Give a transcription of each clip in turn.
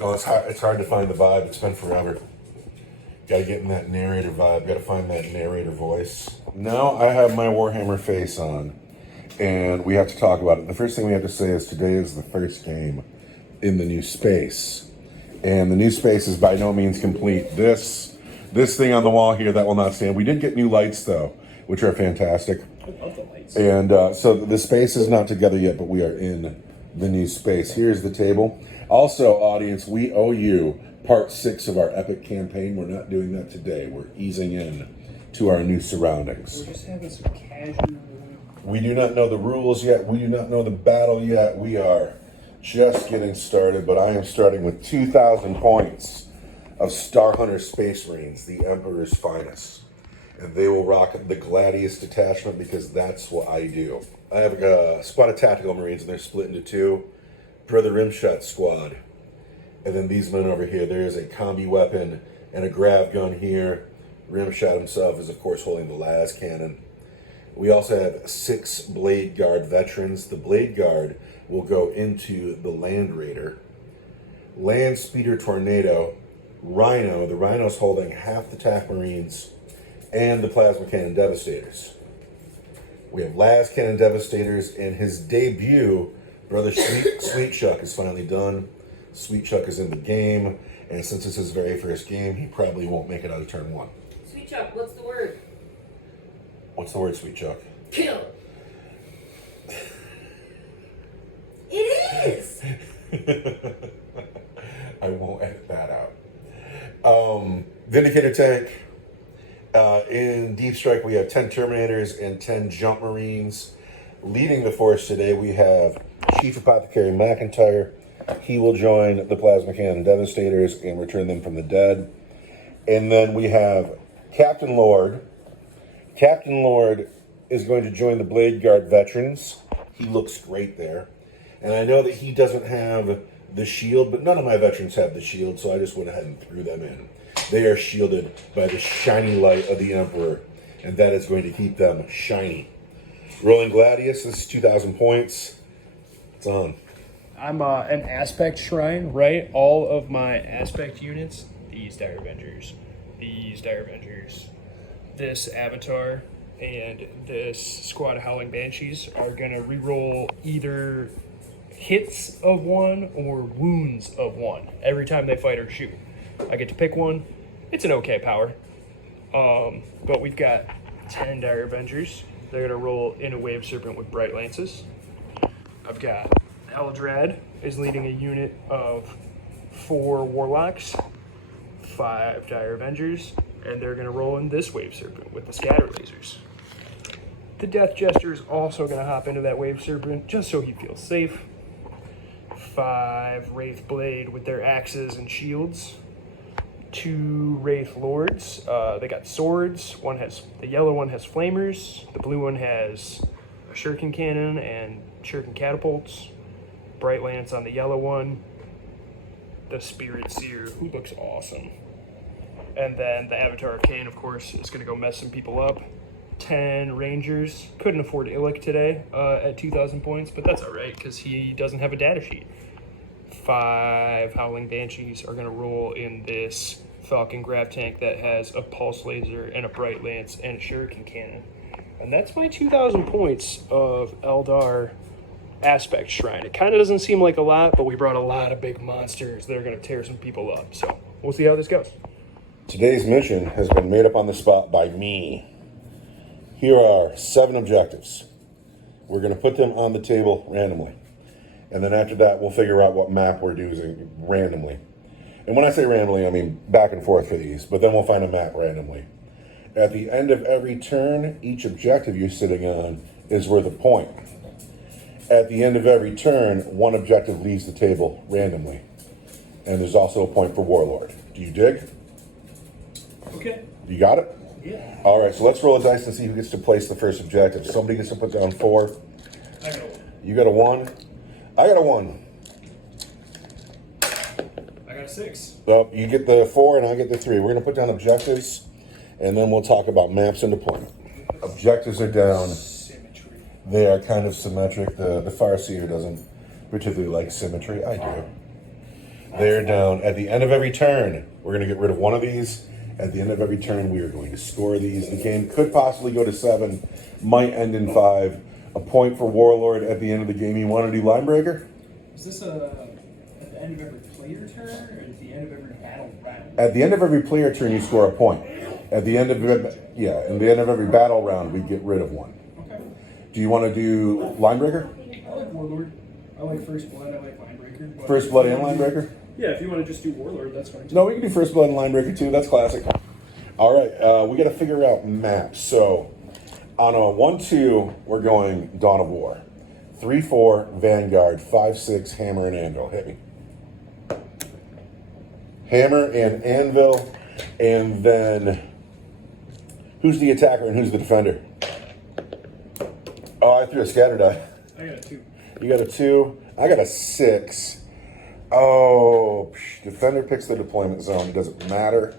Oh, it's hard to find the vibe. It's been forever. Got to get in that narrator vibe. Got to find that narrator voice. Now I have my Warhammer face on, and we have to talk about it. The first thing we have to say is today is the first game in the new space, and the new space is by no means complete. This thing on the wall here, that will not stand. We did get new lights though, which are fantastic. I love the lights. And so the space is not together yet, but we are in the new space. Here's the table. Also, audience, we owe you part 6 of our epic campaign. We're not doing that today. We're easing in to our new surroundings. We're just having some casual. We do not know the rules yet. We do not know the battle yet. We are just getting started, but I am starting with 2,000 points of Star Hunter Space Marines, the Emperor's finest. And they will rock the Gladius detachment because that's what I do. I have a squad of tactical Marines, and they're split into 2 per the Rimshot squad. And then these men over here, there's a combi weapon and a grav gun here. Rimshot himself is, of course, holding the las cannon. We also have 6 Blade Guard veterans. The Blade Guard will go into the Land Raider. Land Speeder Tornado, Rhino. The Rhino's holding half the TAC Marines and the Plasma Cannon Devastators. We have las cannon Devastators, and his debut, Brother Sweet Chuck, is finally done. Sweet Chuck is in the game, and since it's his very first game, he probably won't make it out of turn 1. Sweet Chuck, what's the word? What's the word, Sweet Chuck? Kill. It is. I won't edit that out. Vindicator tank. In Deep Strike, we have 10 Terminators and 10 Jump Marines. Leading the force today, we have Chief Apothecary McIntyre. He will join the Plasma Cannon Devastators and return them from the dead. And then we have Captain Lord. Captain Lord is going to join the Blade Guard veterans. He looks great there. And I know that he doesn't have the shield, but none of my veterans have the shield, so I just went ahead and threw them in. They are shielded by the shiny light of the Emperor, and that is going to keep them shiny. Rolling Gladius, this is 2,000 points. It's on. I'm an aspect shrine, right? All of my aspect units, these Dire Avengers, this Avatar, and this squad of Howling Banshees are going to reroll either hits of 1 or wounds of 1 every time they fight or shoot. I get to pick one. It's an okay power. But we've got 10 Dire Avengers. They're going to roll in a Wave Serpent with Bright Lances. I've got Eldrad is leading a unit of 4 Warlocks, 5 Dire Avengers, and they're going to roll in this Wave Serpent with the Scatter Lasers. The Death Jester is also going to hop into that Wave Serpent just so he feels safe. 5 Wraith Blade with their axes and shields. 2 Wraith Lords. They got swords. The yellow one has flamers. The blue one has a shuriken cannon and shuriken catapults. Bright Lance on the yellow one. The Spirit Seer, who looks awesome. And then the Avatar Arcane, of course, is going to go mess some people up. 10 Rangers. Couldn't afford Illic today at 2,000 points, but that's all right because he doesn't have a data sheet. 5 Howling Banshees are going to roll in this Falcon Grav Tank that has a Pulse Laser and a Bright Lance and a Shuriken Cannon. And that's my 2,000 points of Eldar Aspect Shrine. It kind of doesn't seem like a lot, but we brought a lot of big monsters that are going to tear some people up. So we'll see how this goes. Today's mission has been made up on the spot by me. Here are 7 objectives. We're going to put them on the table randomly. And then after that, we'll figure out what map we're using randomly. And when I say randomly, I mean back and forth for these, but then we'll find a map randomly. At the end of every turn, each objective you're sitting on is worth a point. At the end of every turn, 1 objective leaves the table randomly. And there's also a point for Warlord. Do you dig? Okay. You got it? Yeah. All right, so let's roll a dice and see who gets to place the first objective. Somebody gets to put down 4. I got a 1. You got a 1? I got a 1. I got a 6. So you get the 4 and I get the 3. We're going to put down objectives, and then we'll talk about maps and deployment. Objectives are down. Symmetry. They are kind of symmetric. The Farseer doesn't particularly like symmetry. I do. They're down. At the end of every turn, we're going to get rid of one of these. At the end of every turn, we are going to score these. The game could possibly go to 7, might end in 5. A point for Warlord at the end of the game. You want to do Line Breaker? Is this at the end of every player turn or at the end of every battle round? At the end of every player turn, you score a point. At the end of at the end of every battle round, we get rid of one. Okay. Do you want to do Line Breaker? I like Warlord. I like First Blood. I like Linebreaker. First Blood and Line Breaker? Yeah, if you want to just do Warlord, that's fine too. No, we can do First Blood and Line Breaker too. That's classic. All right, we got to figure out maps. So on a 1-2, we're going Dawn of War. 3-4, Vanguard. 5-6, Hammer and Anvil. Hit me. Hammer and Anvil. And then who's the attacker and who's the defender? Oh, I threw a scatter die. I got a 2. You got a 2. I got a 6. Oh, defender picks the deployment zone. It doesn't matter.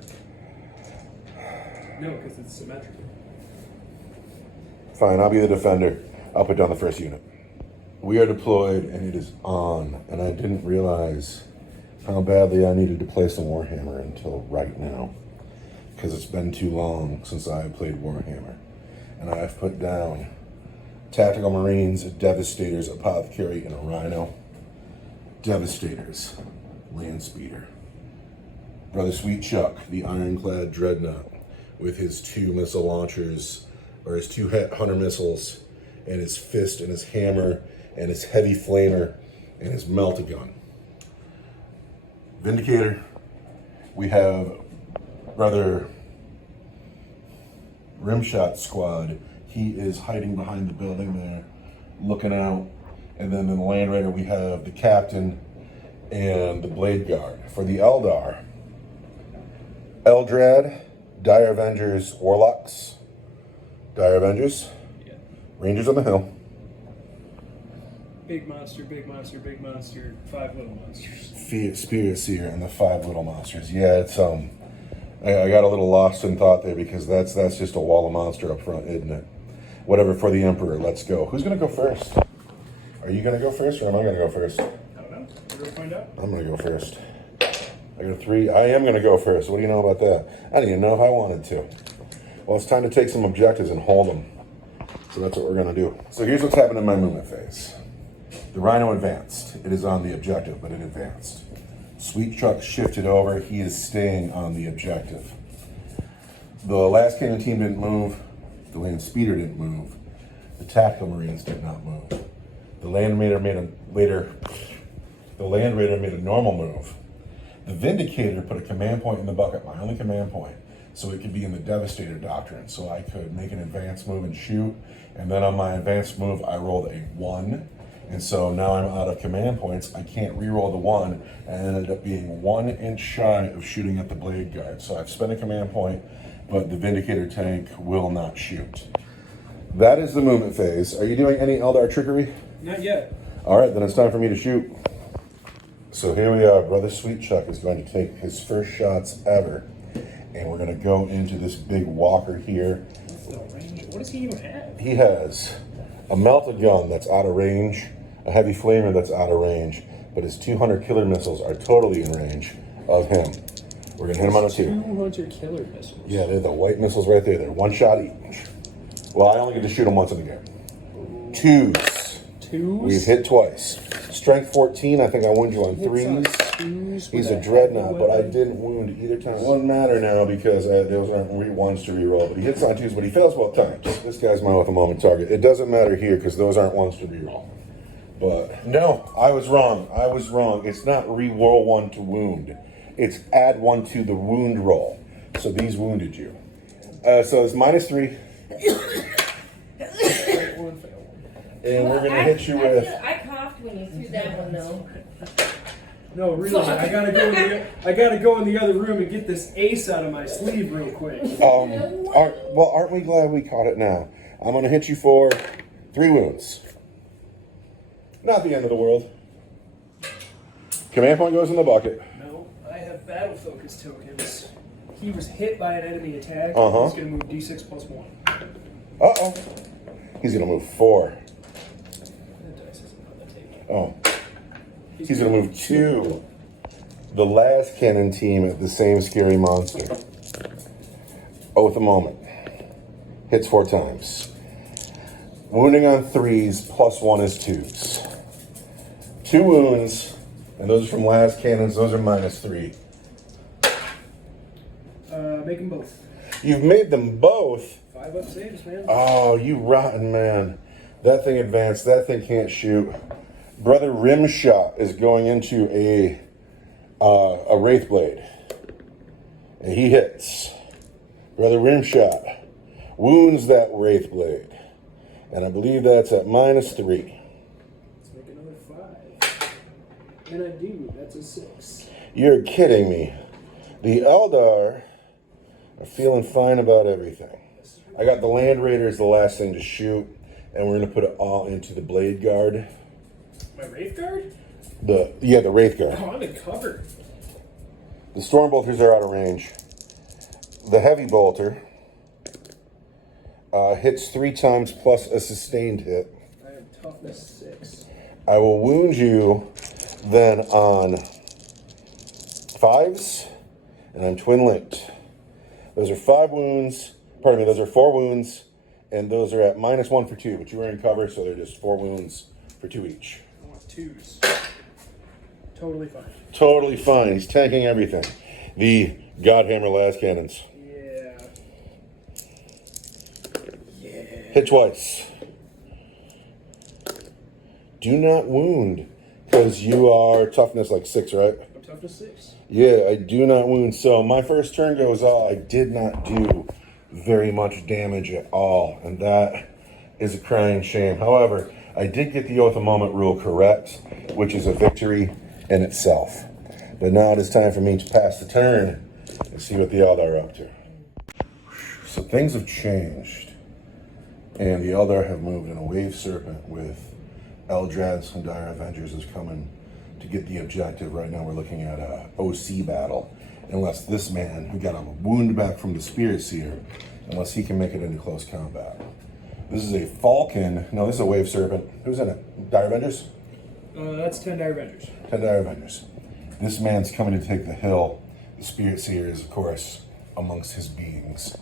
No, because it's symmetrical. Fine, I'll be the defender. I'll put down the first unit. We are deployed, and it is on. And I didn't realize how badly I needed to play some Warhammer until right now. Because it's been too long since I have played Warhammer. And I've put down Tactical Marines, Devastators, Apothecary, and a Rhino. Devastators, Land Speeder. Brother Sweet Chuck, the Ironclad Dreadnought, with his 2 missile launchers, or his 2 hunter missiles, and his fist, and his hammer, and his heavy flamer, and his melt-a-gun. Vindicator, we have Brother Rimshot Squad. He is hiding behind the building there, looking out. And then in the Land Raider, we have the Captain and the Blade Guard. For the Eldar, Eldrad, Dire Avengers, Warlocks, Dire Avengers, Rangers on the Hill. Big monster, big monster, big monster, 5 little monsters. Spirit Seer and the 5 little monsters. Yeah, it's I got a little lost in thought there because that's just a wall of monster up front, isn't it? Whatever, for the Emperor, let's go. Who's gonna go first? Are you gonna go first or am I gonna go first? I don't know. We're gonna find out. I'm gonna go first. I got a 3. I am gonna go first. What do you know about that? I didn't even know if I wanted to. Well, it's time to take some objectives and hold them. So that's what we're gonna do. So here's what's happened in my movement phase. The Rhino advanced. It is on the objective, but it advanced. Sweet Chuck shifted over. He is staying on the objective. The last cannon team didn't move. The Land Speeder didn't move. The Tactical Marines did not move. The Land Raider made a normal move. The Vindicator put a command point in the bucket, my only command point, so it could be in the Devastator doctrine. So I could make an advanced move and shoot, and then on my advanced move, I rolled a 1. And so now I'm out of command points. I can't re-roll the 1, and it ended up being 1 inch shy of shooting at the Blade Guard. So I've spent a command point, but the Vindicator tank will not shoot. That is the movement phase. Are you doing any Eldar trickery? Not yet. All right, then it's time for me to shoot. So here we are. Brother Sweet Chuck is going to take his first shots ever, and we're going to go into this big walker here. What's the range? What does he even have? He has a melted gun that's out of range, a heavy flamer that's out of range, but his 200 killer missiles are totally in range of him. We're going to hit him on a 2. 200 killer missiles. Yeah, they're the white missiles right there. They're 1 shot each. Well, I only get to shoot them once in the game. 2s. 2s? We've hit twice. Strength 14, I think I wound you on 3s. He's a dreadnought, but I didn't wound either time. It won't matter now because those aren't 1s to reroll. But he hits on 2s, but he fails both times. This guy's mine with a moment target. It doesn't matter here because those aren't 1s to reroll. But no, I was wrong. I was wrong. It's not re-roll 1 to wound. It's add 1 to the wound roll. So these wounded you. So it's -3. And we're gonna hit you with. I coughed when you threw that one though. No, really, I gotta go in the other room and get this ace out of my sleeve real quick. Aren't we glad we caught it now? I'm gonna hit you for 3 wounds. Not the end of the world. Command point goes in the bucket. No, I have battle focus tokens. He was hit by an enemy attack. Uh-huh. He's gonna move D6 +1. Uh-oh. He's gonna move 4. That dice isn't on the table. Oh. He's gonna move 2. the last cannon team at the same scary monster. Oath a moment. Hits 4 times. Wounding on 3s, +1 is 2s. 2 wounds, and those are from last cannons, those are -3. Make them both. You've made them both? 5 up saves, man. Oh, you rotten man. That thing advanced, that thing can't shoot. Brother Rimshot is going into a Wraith Blade. And he hits. Brother Rimshot wounds that Wraith Blade. And I believe that's at -3. Let's make another 5. And I do. That's a 6. You're kidding me. The Eldar are feeling fine about everything. I got the Land Raiders the last thing to shoot, and we're going to put it all into the Blade Guard. My Wraith Guard? The Wraith Guard. Oh, I'm in cover. The Storm Bolters are out of range. The Heavy Bolter hits 3 times plus a sustained hit. I am toughness 6. I will wound you then on 5s, and I'm twin linked. Those are 5 wounds. Pardon me, those are 4 wounds, and those are at -1 for 2, but you were in cover, so they're just 4 wounds for 2 each. I want 2s. Totally fine. Totally fine. He's tanking everything. The Godhammer las cannons. Yeah. Hit twice. Do not wound, because you are toughness like 6, right? I'm toughness 6. Yeah, I do not wound. So my first turn goes all. I did not do very much damage at all, and that is a crying shame. However, I did get the Oath of Moment rule correct, which is a victory in itself. But now it is time for me to pass the turn and see what the Eldar are up to. So things have changed, and the Eldar have moved in a Wave Serpent with Eldrads and Dire Avengers is coming to get the objective. Right now we're looking at a OC battle, unless this man, who got a wound back from the Spirit Seer, unless he can make it into close combat. This is a Falcon. No, this is a Wave Serpent. Who's in it? Dire Avengers? That's 10 Dire Avengers. 10 Dire Avengers. This man's coming to take the hill. The Spirit Seer is, of course, amongst his beings.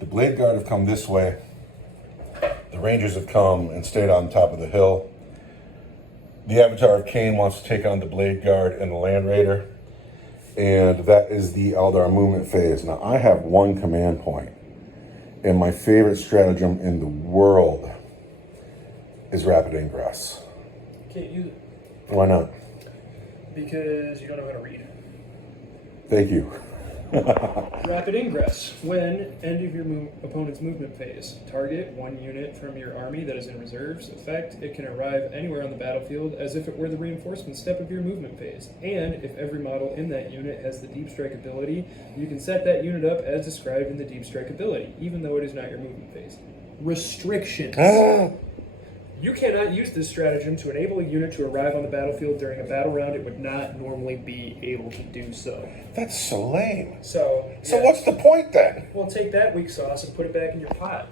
The Blade Guard have come this way. The Rangers have come and stayed on top of the hill. The Avatar of Cain wants to take on the Blade Guard and the Land Raider. And that is the Eldar movement phase. Now, I have 1 command point. And my favorite stratagem in the world is Rapid Ingress. Can't use it. Why not? Because you don't know how to read. Thank you. Rapid Ingress. When end of your opponent's movement phase. Target 1 unit from your army that is in reserves. Effect, it can arrive anywhere on the battlefield as if it were the reinforcement step of your movement phase. And if every model in that unit has the Deep Strike ability, you can set that unit up as described in the Deep Strike ability, even though it is not your movement phase. Restrictions. You cannot use this stratagem to enable a unit to arrive on the battlefield during a battle round. It would not normally be able to do so. That's so lame. So So what's the point then? Well, take that weak sauce and put it back in your pot.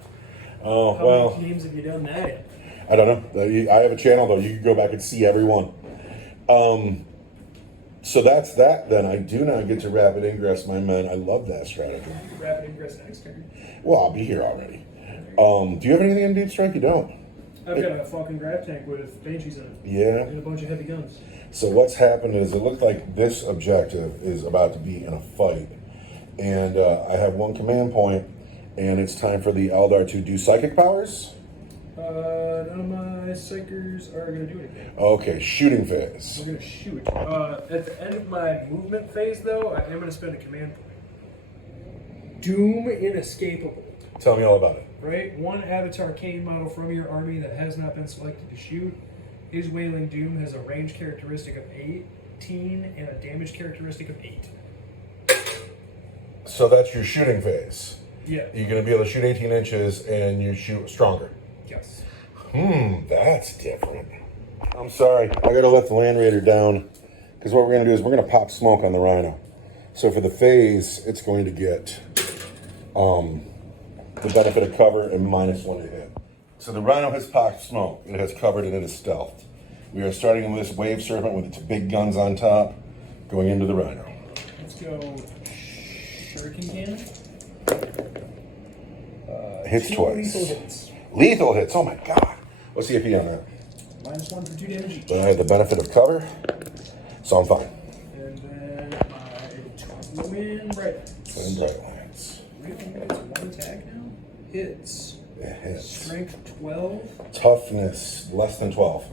Oh, How well, many games have you done that in? I don't know. I have a channel, though. You can go back and see every one. So that's that, then. I do not get to Rapid Ingress, my men. I love that strategy. You can Rapid Ingress next turn. Well, I'll be here already. Do you have anything in Deep Strike? You don't. I've got a fucking grab tank with Banshees in it. Yeah. And a bunch of heavy guns. So what's happened is it looked like this objective is about to be in a fight. And I have 1 command point, and it's time for the Eldar to do psychic powers. None of my psychers are going to do anything. Okay, shooting phase. We're going to shoot. At the end of my movement phase, though, I am going to spend a command point. Doom Inescapable. Tell me all about it. Right? 1 Avatar Cain model from your army that has not been selected to shoot. His Wailing Doom has a range characteristic of 18 and a damage characteristic of 8. So that's your shooting phase. Yeah. You're going to be able to shoot 18 inches and you shoot stronger. Yes. That's different. I'm sorry. I got to let the Land Raider down because what we're going to do is we're going to pop smoke on the Rhino. So for the phase, it's going to get the benefit of cover and -1 to hit. So the Rhino has popped smoke. It has covered and it is stealthed. We are starting with this Wave Serpent with its big guns on top. Going into the Rhino. Let's go Shuriken Cannon. Hits 2 twice. lethal hits. Lethal hits. Oh my god. What's the AP on that? -1 for 2 damage each. But I have the benefit of cover, so I'm fine. And then my Twin Bright Twin Bright Lights. Really? It's 1 attack now? Hits. It hits. Strength 12. Toughness less than 12.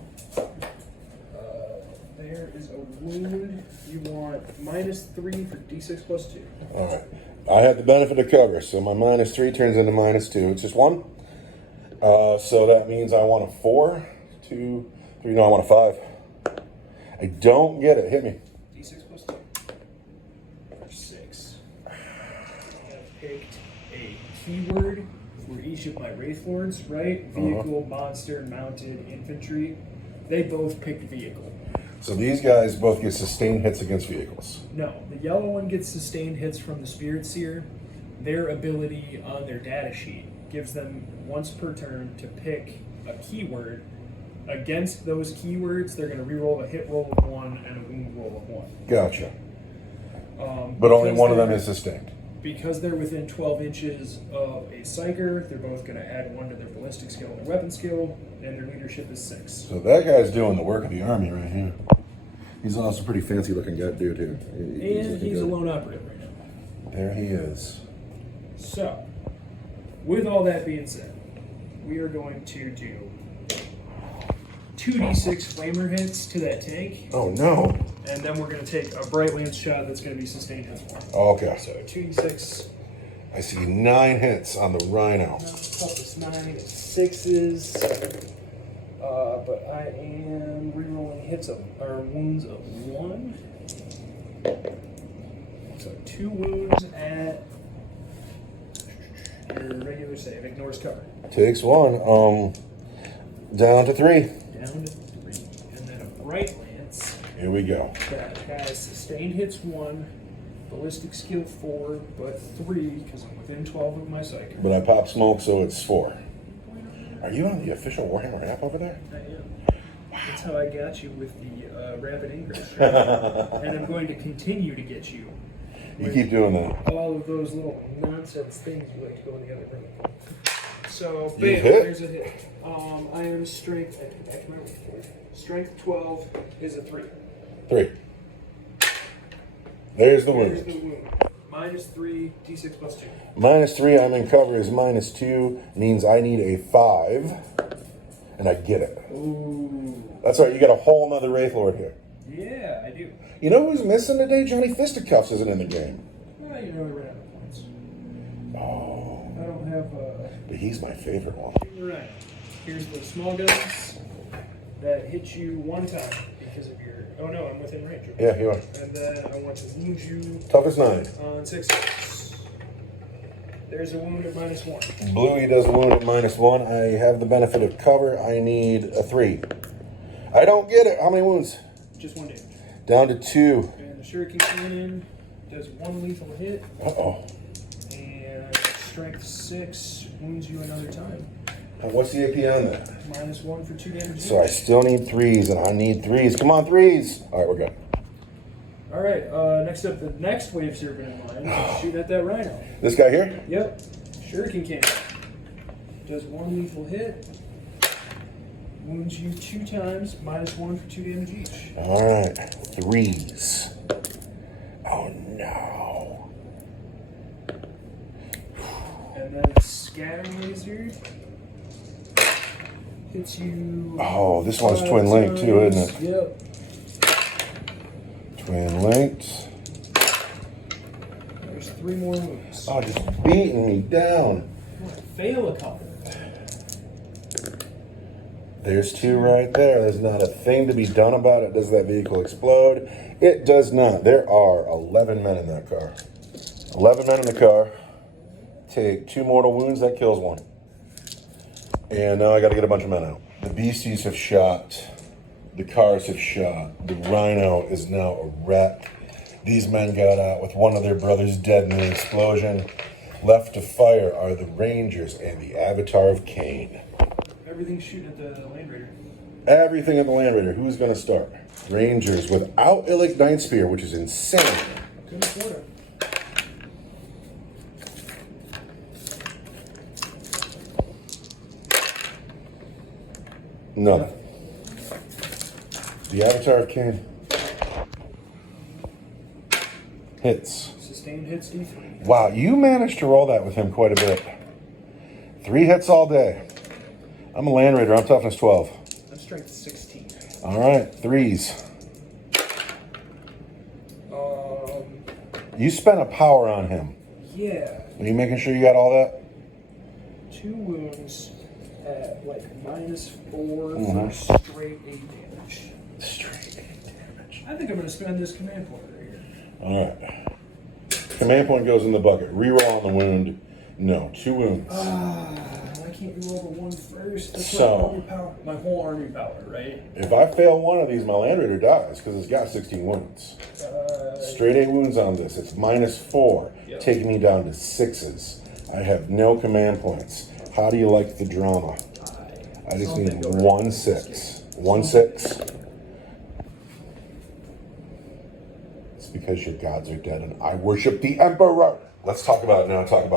There is a wound. You want -3 for d6 plus 2. All right. I have the benefit of cover, so my -3 turns into -2. It's just 1. So that means I want a 4, 2, 3. No, I want a 5. I don't get it. Hit me. d6 plus 2. For 6. I have picked a keyword for each of my Wraith Lords, right? Vehicle, monster, mounted, infantry. They both picked vehicle. So these guys both get sustained hits against vehicles. No, the yellow one gets sustained hits from the Spirit Seer. Their ability on their data sheet gives them once per turn to pick a keyword. Against those keywords, they're going to reroll a hit roll of 1 and a wound roll of 1. Gotcha. But only Because one of them they're- is sustained. Because they're within 12 inches of a psyker, they're both going to add 1 to their ballistic skill and their weapon skill, and their leadership is 6. So that guy's doing the work of the army right here. He's also a pretty fancy looking guy, dude here. And looking he's a good. lone operative right now. There he is. So, with all that being said, we are going to do 2d6 flamer hits to that tank, Oh no. and then we're going to take a bright lance shot that's going to be sustained hits 1. Okay. So 2d6 I see 9 hits on the Rhino. plus 9 is 6s. But I am rerolling hits of or wounds of 1. So 2 wounds at your regular save. Ignores cover. Takes 1. Down to 3. Down to 3. And then a bright lance Here we go. that has sustained hits 1, ballistic skill 4, but 3 because I'm within 12 of my psychic. But I pop smoke, so it's 4. Are you on the official Warhammer app over there? I am. That's how I got you with the rapid ingress strategy. And I'm going to continue to get you. You keep doing that. All of those little nonsense things you like to go in the other room. So, You bam, hit? there's a hit. I am strength. I can back my roll. Strength 12 is a 3. 3. There's the There's the wound. wound. -3, d6 plus 2. -3, I'm in cover is -2, means I need a 5. And I get it. Ooh. That's right, you got a whole nother Wraith Lord here. Yeah, I do. You know who's missing today? Johnny Fisticuffs isn't in the game. Well, you know, I ran out of points. Oh, I don't have but he's my favorite one. Right. Here's the small guns that hit you 1 time because of your. Oh no, I'm within range. Okay. Yeah, you are. And then I want to wound you Toughest 9. on 6 hits. There's a wound at -1. Bluey does wound at -1. I have the benefit of cover. I need a 3. I don't get it. How many wounds? Just 1 damage. Down to 2. And the Shuriken Cannon does 1 lethal hit. Uh-oh. And strength 6 wounds you another time. What's the AP on that? -1 for 2 damage. So I still need 3s, and I need 3s. Come on, 3s. All right, we're good. Alright, next up, the next wave serpent in line. Shoot at that rhino. This guy here? Yep. Shuriken Cannon. Does 1 lethal hit. Wounds you 2 times, -1 for 2 damage each. All right, 3s. Oh, no. And then a scattering laser hits you. Oh, this one's 5 twin linked too, isn't it? times. Yep. Twin linked. There's 3 more wounds. Oh, just beating me down. Fail a couple. There's 2 right there. There's not a thing to be done about it. Does that vehicle explode? It does not. There are 11 men in that car. 11 men in the car. Take 2 mortal wounds. That kills 1. And now I got to get a bunch of men out. The beasties have shot. The cars have shot. The rhino is now a wreck. These men got out with one of their brothers dead in the explosion. Left to fire are the Rangers and the Avatar of Cain. Everything's shooting at the Land Raider. Everything at the Land Raider. Who's going to start? Rangers without Illic Night Spear, which is insane. Couldn't afford it. None. The Avatar of Cain. Hits. Sustained hits D3. Wow, you managed to roll that with him quite a bit. 3 hits all day. I'm a Land Raider. I'm toughness 12. I'm strength 16. All right, 3s. You spent a power on him. Yeah. Are you making sure you got all that? 2 wounds at like -4 Mhm. for straight 8 damage. Straight 8 damage. I think I'm going to spend this command point right here. All right. Command point goes in the bucket. Reroll on the wound. No, 2 wounds. I can't reroll the 1 first. That's So- my army power. My whole army power, right? If I fail one of these, my Land Raider dies because it's got 16 wounds. Straight 8 wounds on this. It's -4, Yep. taking me down to 6s. I have no command points. How do you like the drama? I just need 1 6. 1 6. It's because your gods are dead and I worship the Emperor. Let's talk about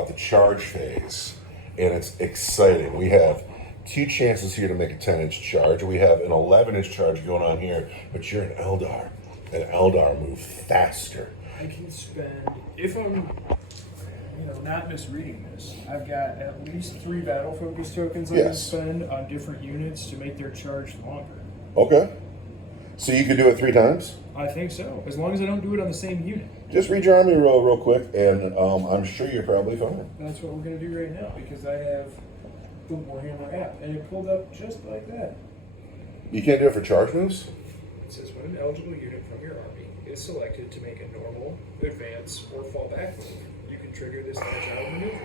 the charge phase. And it's exciting. We have 2 chances here to make a 10-inch charge. We have an 11-inch charge going on here, but you're an Eldar. And Eldar move faster. I can spend, if I'm, not misreading this, I've got at least 3 battle focus tokens I can Yes. spend on different units to make their charge longer. Okay. So you could do it 3 times? I think so, as long as I don't do it on the same unit. Just read your army roll real quick, and I'm sure you're probably fine. That's what we're going to do right now, because I have the Warhammer app, and it pulled up just like that. You can't do it for charge moves? It says when an eligible unit from your army is selected to make a normal, advance, or fall back move, you can trigger this agile maneuver.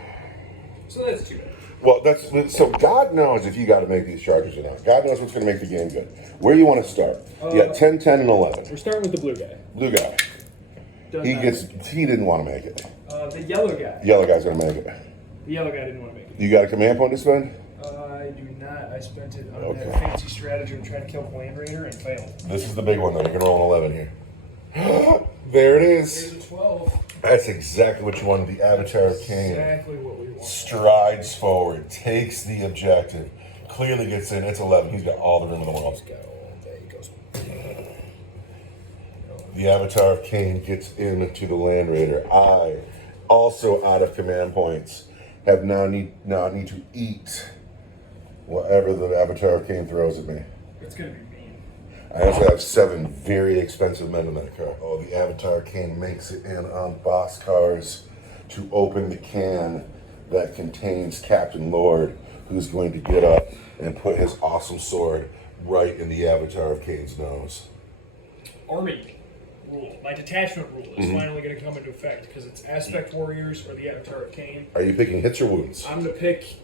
So that's 2. Well, so God knows if you got to make these charges or not. God knows what's going to make the game good. Where do you want to start? You got 10, 10, and 11. We're starting with the blue guy. Blue guy. He didn't want to make it. The yellow guy. Yellow guy's going to make it. The yellow guy didn't want to make it. You got a command point to spend? I do not. I spent it on Okay. that fancy strategy of trying to kill the Land Raider and failed. This is the big one, though. You're going to roll an 11 here. There it is. There's a 12. That's exactly what you wanted. The Avatar of Cain. Exactly what we want. Strides forward, takes the objective, clearly gets in. It's 11. He's got all the room in the world. There he goes. The Avatar of Cain gets into the Land Raider. I, also out of command points, have now need to eat whatever the Avatar of Cain throws at me. It's going to be mean. I also have 7 very expensive men in that car. Oh, the Avatar of Cain makes it in on boxcars to open the can that contains Captain Lord, who's going to get up and put his awesome sword right in the Avatar of Cain's nose. Army rule. My detachment rule is finally going to come into effect because it's Aspect Warriors or the Avatar of Cain. Are you picking hits or wounds? I'm going to pick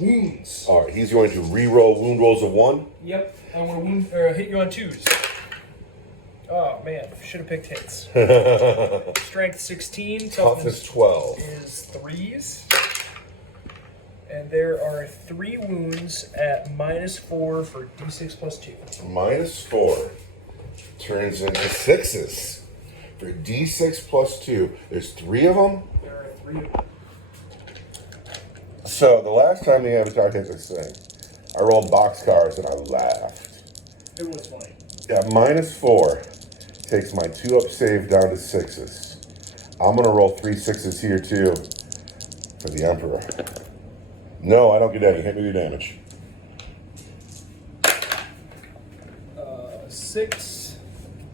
wounds. All right, he's going to re-roll wound rolls of 1. Yep. I want to hit you on 2s. Oh, man. Should have picked hits. Strength 16. Toughness 12. Is 3s. And there are 3 wounds at -4 for D6 plus 2. -4 turns into 6s. For D6 plus 2, there's 3 of them. There are 3 of them. So the last time the Avatar hit this thing, I rolled boxcars and I laughed. It was funny. Yeah, -4 takes my 2-up save down to 6s. I'm gonna roll 3 6s here too for the Emperor. No, I don't get any. Hit me your damage. 6,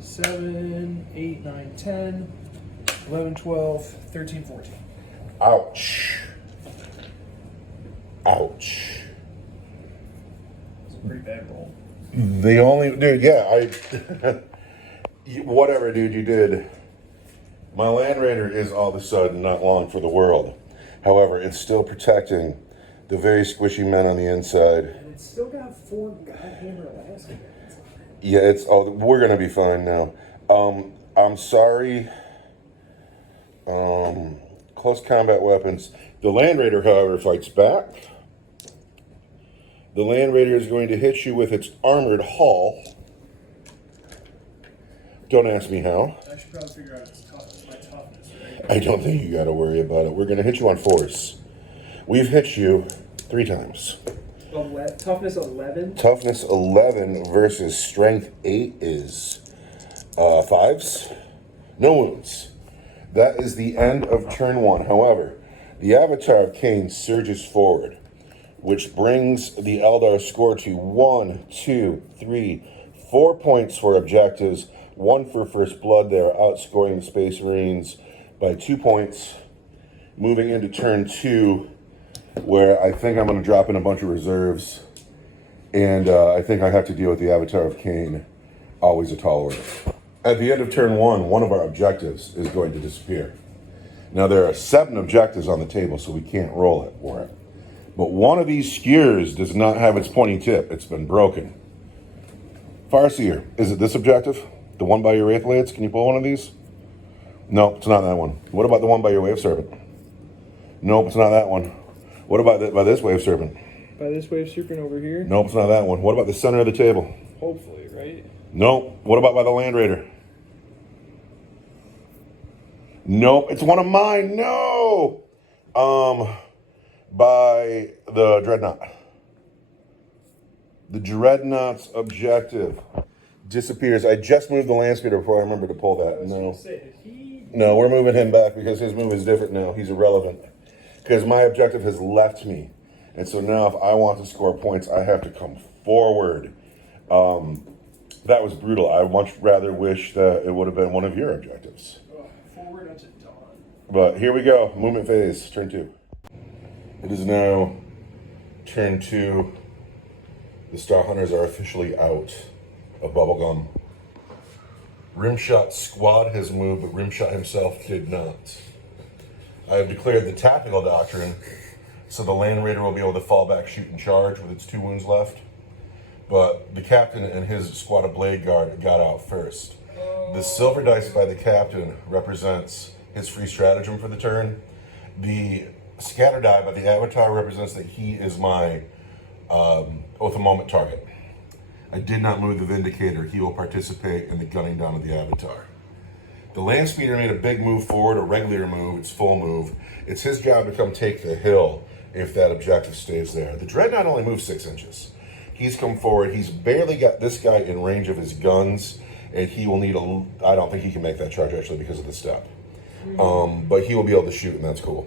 7, 8, 9, 10, 11, 12, 13, 14. Ouch. Ouch. It's a pretty bad roll. The only dude, yeah, whatever, dude, you did. My Land Raider is all of a sudden not long for the world. However, it's still protecting the very squishy men on the inside. And it's still got 4 goddamn Alaska guys. Yeah, we're gonna be fine now. I'm sorry. Close combat weapons. The Land Raider, however, fights back. The Land Raider is going to hit you with its armored hull. Don't ask me how. I should probably figure out my toughness, right? I don't think you got to worry about it. We're going to hit you on force. We've hit you 3 times. Toughness 11? Toughness 11 versus strength 8 is 5s. No wounds. That is the end of turn 1. However, the Avatar of Cain surges forward, which brings the Eldar score to 1, 2, 3, 4 points for objectives, 1 for First Blood. They are outscoring the Space Marines by 2 points. Moving into turn 2, where I think I'm going to drop in a bunch of reserves, and I think I have to deal with the Avatar of Cain. Always a tall order. At the end of turn 1, one of our objectives is going to disappear. Now, there are 7 objectives on the table, so we can't roll it for it. But one of these skewers does not have its pointy tip. It's been broken. Farseer, is it this objective? The one by your Wraith Blades? Can you pull one of these? No, it's not that one. What about the one by your Wave Serpent? Nope, it's not that one. What about by this Wave Serpent? By this Wave Serpent over here? Nope, it's not that one. What about the center of the table? Hopefully, right? Nope. What about by the Land Raider? Nope, it's one of mine. No! By the Dreadnought. The Dreadnought's objective disappears. I just moved the Landspeeder before I remember to pull that. No, we're moving him back because his move is different now. He's irrelevant. Because my objective has left me. And so now if I want to score points, I have to come forward. That was brutal. I much rather wish that it would have been one of your objectives. Forward unto dawn. But here we go. Movement phase, turn 2. It is now turn 2. The Star Hunters are officially out of Bubblegum. Rimshot's squad has moved, but Rimshot himself did not. I have declared the tactical doctrine, so the Land Raider will be able to fall back, shoot, and charge with its 2 wounds left. But the captain and his squad of Blade Guard got out first. The silver dice by the captain represents his free stratagem for the turn. The scatter die by the Avatar represents that he is my Oath of Moment target. I did not move the Vindicator. He will participate in the gunning down of the Avatar. The Landspeeder made a big move forward, a regular move, it's full move. It's his job to come take the hill if that objective stays there. The Dreadnought only moves 6 inches. He's come forward. He's barely got this guy in range of his guns, and he will need I don't think he can make that charge actually because of the step. But he will be able to shoot, and that's cool.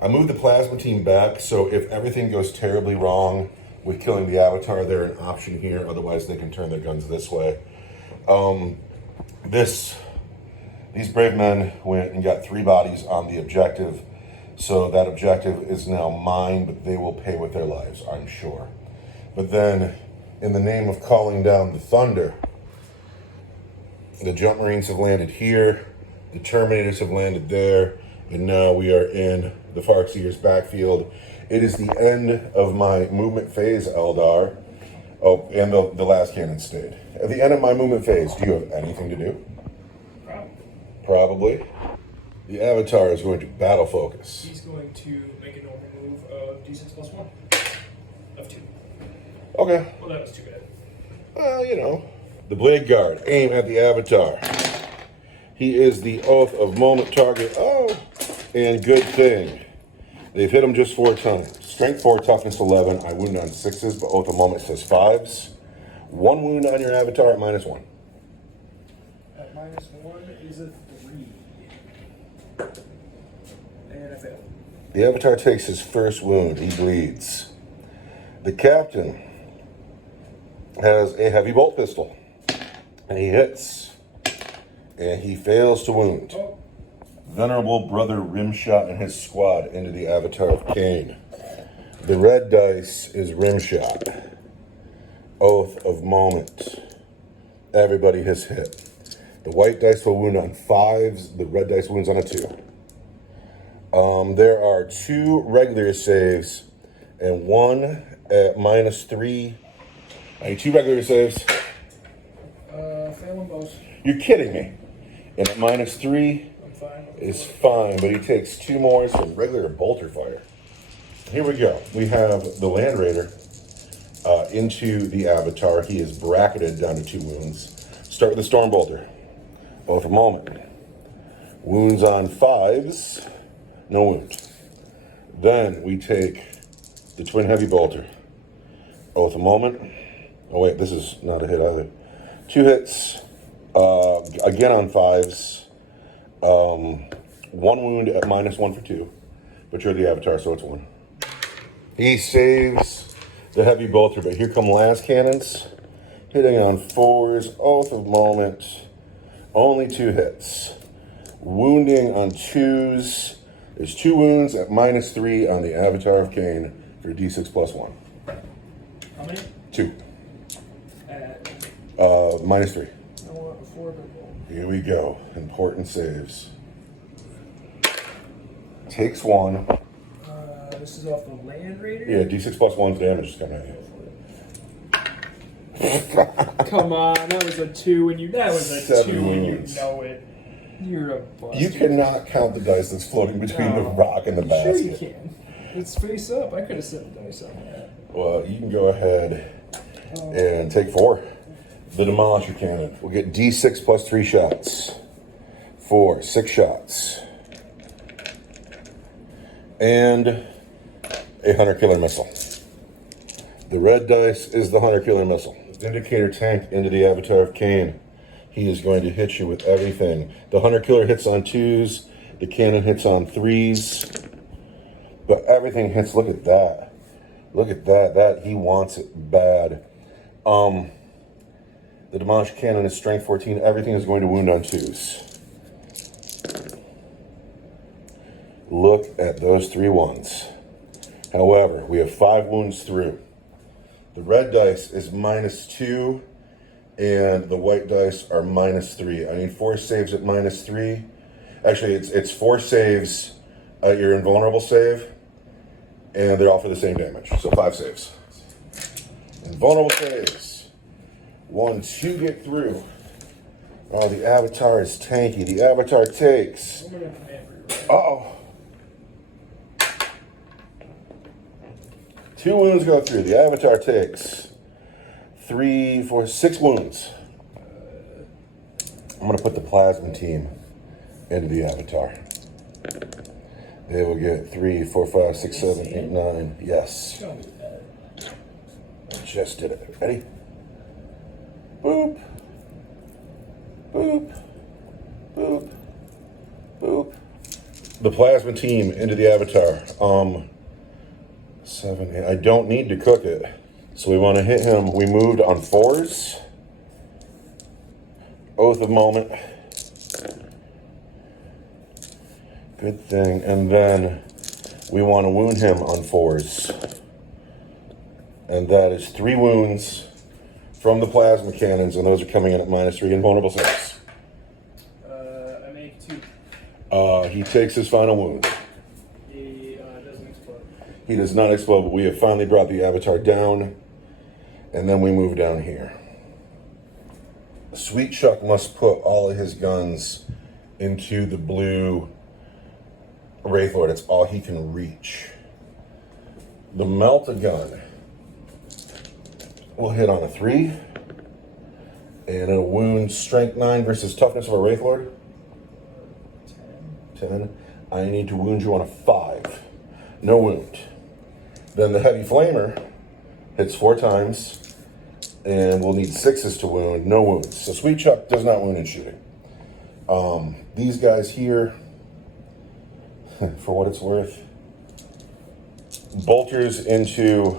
I moved the Plasma team back, so if everything goes terribly wrong with killing the Avatar, they're an option here. Otherwise, they can turn their guns this way. These brave men went and got 3 bodies on the objective, so that objective is now mine, but they will pay with their lives, I'm sure. But then, in the name of calling down the thunder, the Jump Marines have landed here, the Terminators have landed there, and now we are in the Farseer's backfield. It is the end of my movement phase, Eldar. Oh, and the last cannon stayed. At the end of my movement phase, do you have anything to do? Probably. The Avatar is going to battle focus. He's going to make a normal move of D6 plus 1 of 2. Okay. Well, that was too bad. Well, you know. The Blade Guard, aim at the Avatar. He is the Oath of Moment target. Oh, and good thing. They've hit him just 4 times. Strength 4, toughness 11. I wound on 6s, but Oath of Moment says 5s. 1 wound on your Avatar at -1. At -1 is a 3. And I failed. The Avatar takes his first wound. He bleeds. The captain has a heavy bolt pistol. And he hits. And he fails to wound. Oh. Venerable Brother Rimshot and his squad into the Avatar of Cain. The red dice is Rimshot. Oath of Moment. Everybody has hit. The white dice will wound on 5s. The red dice wounds on a 2. There are 2 regular saves and 1 at -3. I need 2 regular saves. Fail them both. You're kidding me. And at -3 I'm fine. is fine, but he takes 2 more from regular bolter fire. Here we go. We have the Land Raider into the Avatar. He is bracketed down to 2 wounds. Start with the Stormbolter. Both a moment. Wounds on 5s, no wound. Then we take the Twin Heavy Bolter. Both a moment. Oh wait, this is not a hit either. 2 hits, again on 5s. 1 wound at -1 for 2. But you're the Avatar, so it's 1. He saves the Heavy Bolter, but here come las cannons. Hitting on 4s, oath of moment. Only 2 hits. Wounding on 2s. There's 2 wounds at -3 on the Avatar of Cain for D6 + 1. How many? 2. At -3. I want a 4 bubble. Here we go. Important saves. Takes 1. This is off the Land Raider? Yeah, D6 + 1's damage is coming at you. Come on, that was a 2 and that was a 7 2 and you wounds. know it. You're a bust. You cannot count the dice that's floating between the rock and the Sure basket. you can. It's face up. I could have set the dice on that. Well, you can go ahead and take 4. The Demolisher Cannon will get D6 + 3 shots. 4, 6 shots. And a Hunter Killer Missile. The red dice is the Hunter Killer Missile. Vindicator tank into the Avatar of Cain. He is going to hit you with everything. The Hunter Killer hits on 2s. The cannon hits on 3s. But everything hits. Look at that. Look at that. He wants it bad. The Demolished Cannon is strength 14. Everything is going to wound on 2s. Look at those 3 ones. However, we have 5 wounds through. The red dice is -2, and the white dice are -3. I need 4 saves at -3. Actually, it's 4 saves at your invulnerable save, and they're all for the same damage. So 5 saves. Invulnerable saves. 1, 2 get through. Oh, the Avatar is tanky. The Avatar takes. Uh-oh. 2 wounds go through. The Avatar takes 3, 4, 6 wounds. I'm going to put the Plasma team into the Avatar. They will get 3, 4, 5, 6, 7, 8, 9. Yes. I just did it. Ready? Boop. Boop. Boop. Boop. The Plasma team into the Avatar. 7, 8. I don't need to cook it. So we want to hit him. We moved on 4s. Oath of moment. Good thing. And then we want to wound him on 4s. And that is 3 wounds from the plasma cannons, and those are coming in at -3 and vulnerable saves. I make 2. He takes his final wound. He doesn't explode. He does not explode, but we have finally brought the Avatar down, and then we move down here. Sweet Chuck must put all of his guns into the blue Wraithlord. It's all he can reach. The Melt-A-Gun will hit on a 3, and it'll wound strength 9 versus toughness of a Wraithlord. 10. I need to wound you on a 5. No wound. Then the Heavy Flamer hits 4 times, and we'll need 6s to wound. No wounds. So Sweet Chuck does not wound in shooting. These guys here, for what it's worth, bolters into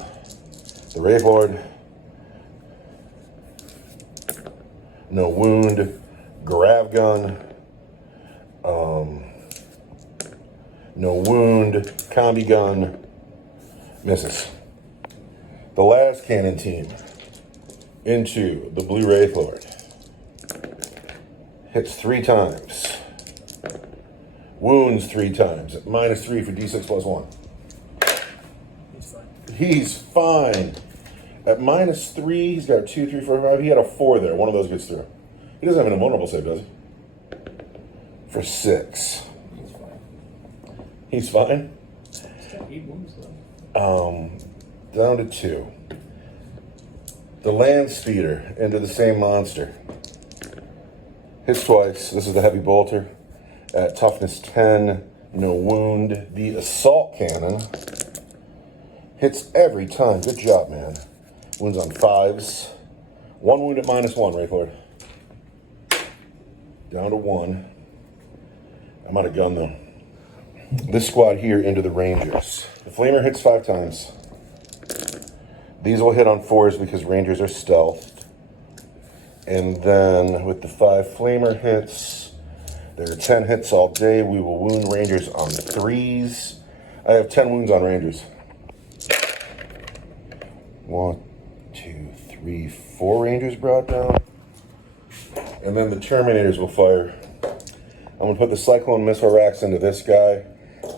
the Wraithlord. No wound. Grav gun. No wound. Combi gun. Misses. The last cannon team into the blue Wraithlord. Hits 3 times. Wounds 3 times. At -3 for D6 + 1. He's fine. He's fine. At -3, he's got 2, 3, 4, 5. He had a 4 there. One of those gets through. He doesn't have an invulnerable save, does he? For 6. He's fine. He's fine. He's got 8 wounds though. Down to 2. The land speeder into the same monster. Hits twice. This is the heavy bolter at toughness 10, no wound. The assault cannon hits every time. Good job, man. Wounds on 5s. 1 wound at -1, Wraith Lord. Down to 1. I'm out of gun though. This squad here into the Rangers. The Flamer hits 5 times. These will hit on 4s because Rangers are stealthed. And then with the 5 Flamer hits, there are 10 hits all day. We will wound Rangers on 3s. I have 10 wounds on Rangers. 1, 2, 3, 4 Rangers brought down. And then the Terminators will fire. I'm going to put the Cyclone missile racks into this guy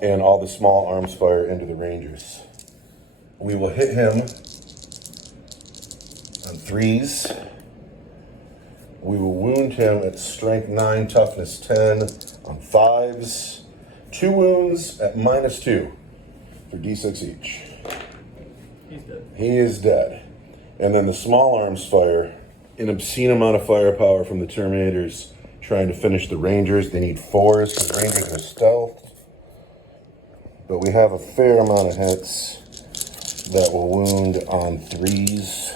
and all the small arms fire into the Rangers. We will hit him on 3s. We will wound him at strength 9, toughness 10 on 5s. 2 wounds at -2 for D6 each. He's dead. He is dead. And then the small arms fire, an obscene amount of firepower from the Terminators trying to finish the Rangers. They need 4s because Rangers are stealth. But we have a fair amount of hits that will wound on 3s.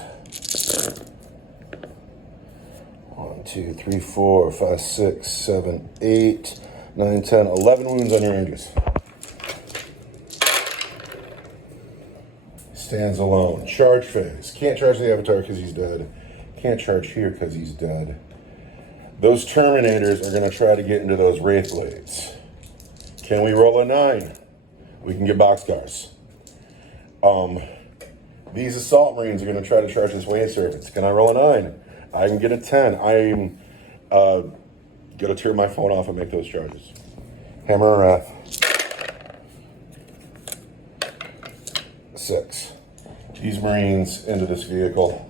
1, 2, 3, 4, 5, 6, 7, 8, 9, 10, 11 wounds on your Rangers. Stands alone. Charge phase. Can't charge the Avatar because he's dead. Can't charge here because he's dead. Those Terminators are going to try to get into those Wraith Blades. Can we roll a 9? We can get boxcars. These Assault Marines are going to try to charge this Wave Serpents. Can I roll a 9? I can get a 10. I'm going to tear my phone off and make those charges. Hammer and Wrath. 6. These Marines into this vehicle.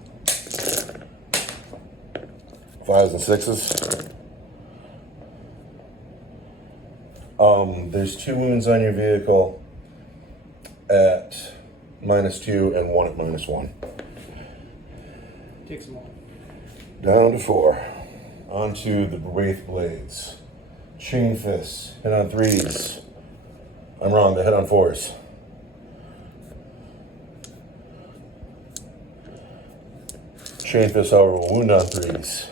5s and 6s. There's 2 wounds on your vehicle at -2 and 1 at -1. Takes them all. Down to 4. Onto the Wraith Blades. Chain Fists. Hit on 3s. I'm wrong, they hit on 4s. Chain Fists, however, will wound on 3s.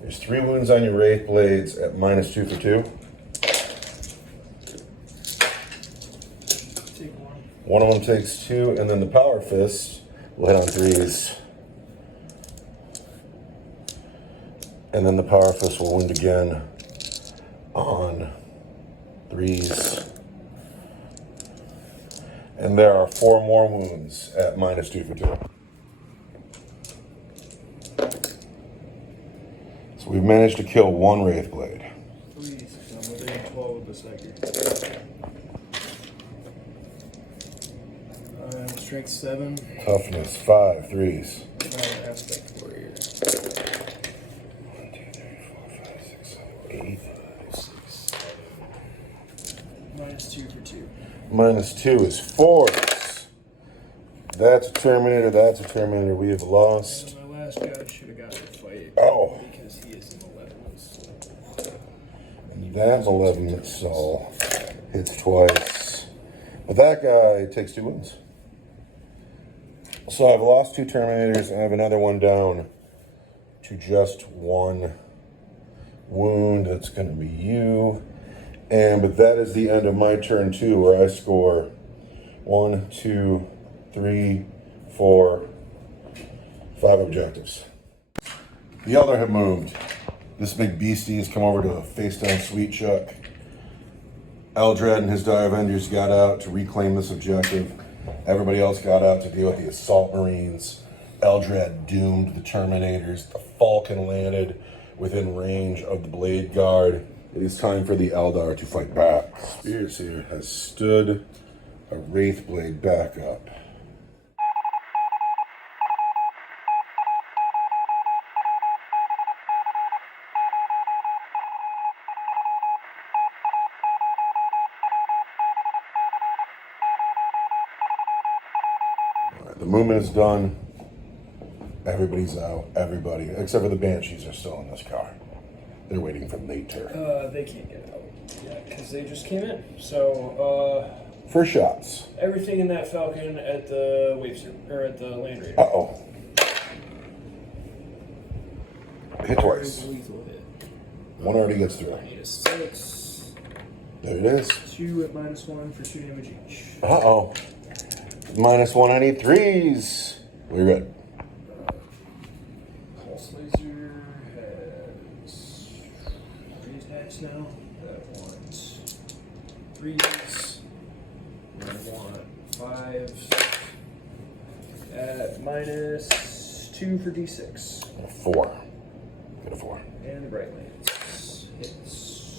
There's 3 wounds on your Wraith Blades at -2 for 2. Take 1. One of them takes 2, and then the Power Fist will hit on 3s. And then the Power Fist will wound again on 3s. And there are 4 more wounds at -2 for 2. So we've managed to kill 1 Wraith Blade. Please, I'm within 12 of the second. Strength 7. Toughness 5, 3s. Aspect warrior. 1, 2, 3, 4, 5, 6, 7, 8. 6. -2 for 2. -2 is 4s. That's a Terminator, that's a Terminator. We have lost. And my last guy should have gotten a fight. Oh. Because he is an 11. And that 11 soul hits twice. But that guy takes 2 wounds. So I've lost 2 Terminators and I have another one down to just 1 wound. That's going to be you. But that is the end of my turn 2, where I score 1, 2, 3, 4, 5 objectives. The Elder have moved. This big beastie has come over to face down Sweet Chuck. Eldred and his Dire Avengers got out to reclaim this objective. Everybody else got out to deal with the Assault Marines. Eldred doomed the Terminators. The Falcon landed within range of the Blade Guard. It is time for the Eldar to fight back. Spearseer has stood a Wraith Blade back up. All right, the movement is done. Everybody's out. Everybody, except for the Banshees, are still in this car. They're waiting for later. They can't get out yet because they just came in. So, First shots. everything in that Falcon at the or at the Land Raider. Uh-oh. Hit twice. Lethal hit. One already gets through. I need a 6. There it is. 2 at -1 for 2 damage each. Uh-oh. -1, I need 3s. We're good. Pulse laser has 3 attacks now. That wants 3s. I want 5s. At -2 for d6. 4. Get a 4. And the bright lance hits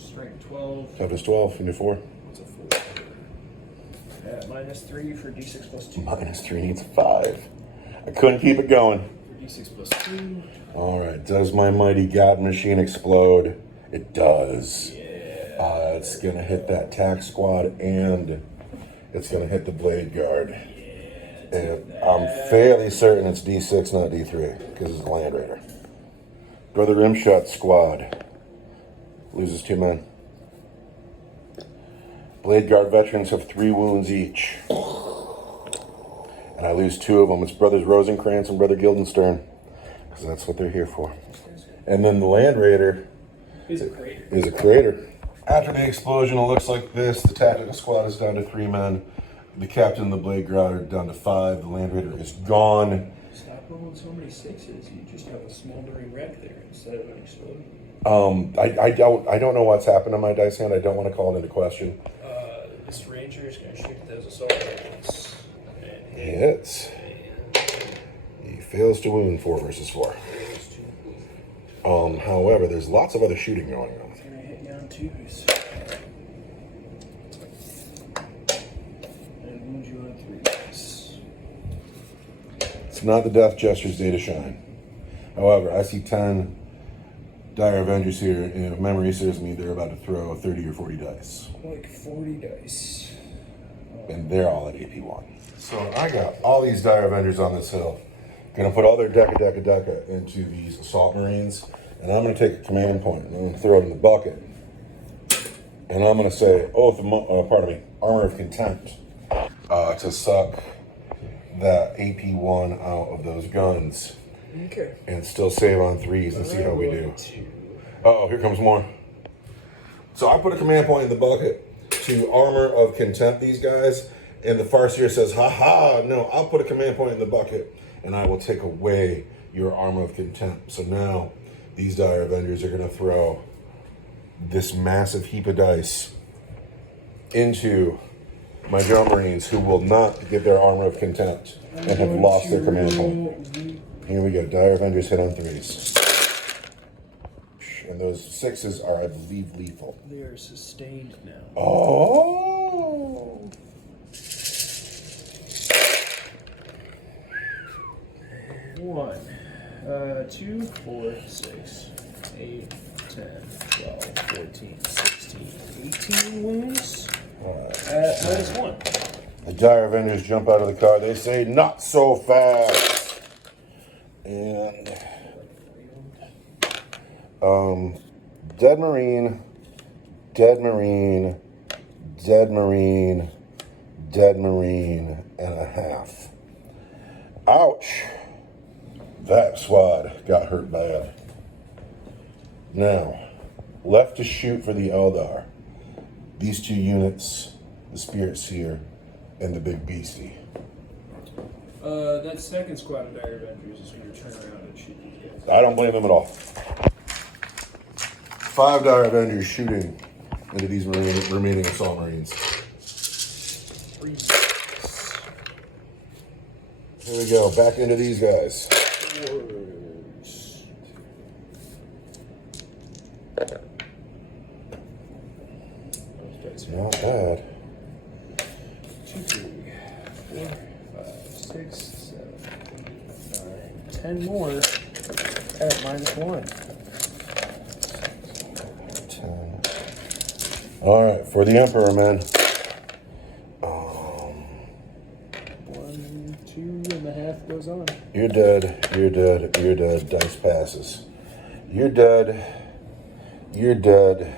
strength 12. Toughness 12, you need 4. What's a 4? At -3 for d6 plus 2. -3 needs 5. I couldn't keep it going. For d6 plus 2. Alright, does my mighty god machine explode? It does. Yeah. It's gonna hit that tack squad and it's gonna hit the blade guard. And I'm fairly certain it's D6, not D3, because it's a Land Raider. Brother Rimshot squad loses 2 men. Blade guard veterans have 3 wounds each. And I lose 2 of them. It's Brothers Rosencrantz and Brother Guildenstern, because that's what they're here for. And then the Land Raider He's a crater. is a crater. After the explosion, it looks like this. The tactical squad is down to 3 men. The captain and the blade guard are down to 5. The Land Raider is gone. Stop rolling so many 6s. You just have a smoldering wreck there instead of an explosion. I don't know what's happened on my dice hand. I don't want to call it into question. This ranger is going to shoot those assault rifles. And He hits. He fails to wound 4 versus 4. However, there's lots of other shooting going on. he's going to hit you on 2s. And wound you on 3s. It's not the Death Jester's day to shine. However, I see 10 Dire Avengers here, and if memory serves me, they're about to throw 30 or 40 dice. Like 40 dice. And they're all at AP1. So I got all these Dire Avengers on this hill. Gonna put all their deca into these Assault Marines, and I'm gonna take a command point, and I'm gonna throw it in the bucket. And I'm gonna say, Armor of Contempt, to suck that AP1 out of those guns. Okay. And still save on 3s and see how we do. Uh-oh, here comes more. So I put a command point in the bucket to Armor of Contempt these guys, and the Farseer says, ha, no, I'll put a command point in the bucket, and I will take away your Armor of Contempt. So now, these Dire Avengers are going to throw this massive heap of dice into my Drum Marines, who will not get their Armor of Contempt and have lost their command point. Here we go. Dire Avengers hit on 3s. And those 6s are, I believe, lethal. They are sustained now. Oh! One, 2, 4, 6, 8, 10, 12, 14, 16, 18 wounds. At -1. The Dire Avengers jump out of the car. They say, not so fast. And dead Marine, dead Marine, dead Marine, dead Marine, and a half. Ouch. That squad got hurt bad. Now, left to shoot for the Eldar. These 2 units, the Spirit Seer and the Big Beastie. That second squad of Dire Avengers is going to turn around and shoot you kids. I don't blame them at all. 5 Dire Avengers shooting into these remaining Assault Marines. 3. Here we go, back into these guys. 4s. Not bad. 2, 3, 4, 5, 6, 7, 8, 9, 10 more at -1. 10. All right, for the Emperor, man. 1, 2.5 goes goes on. You're dead. You're dead. You're dead. Dice passes. You're dead. You're dead.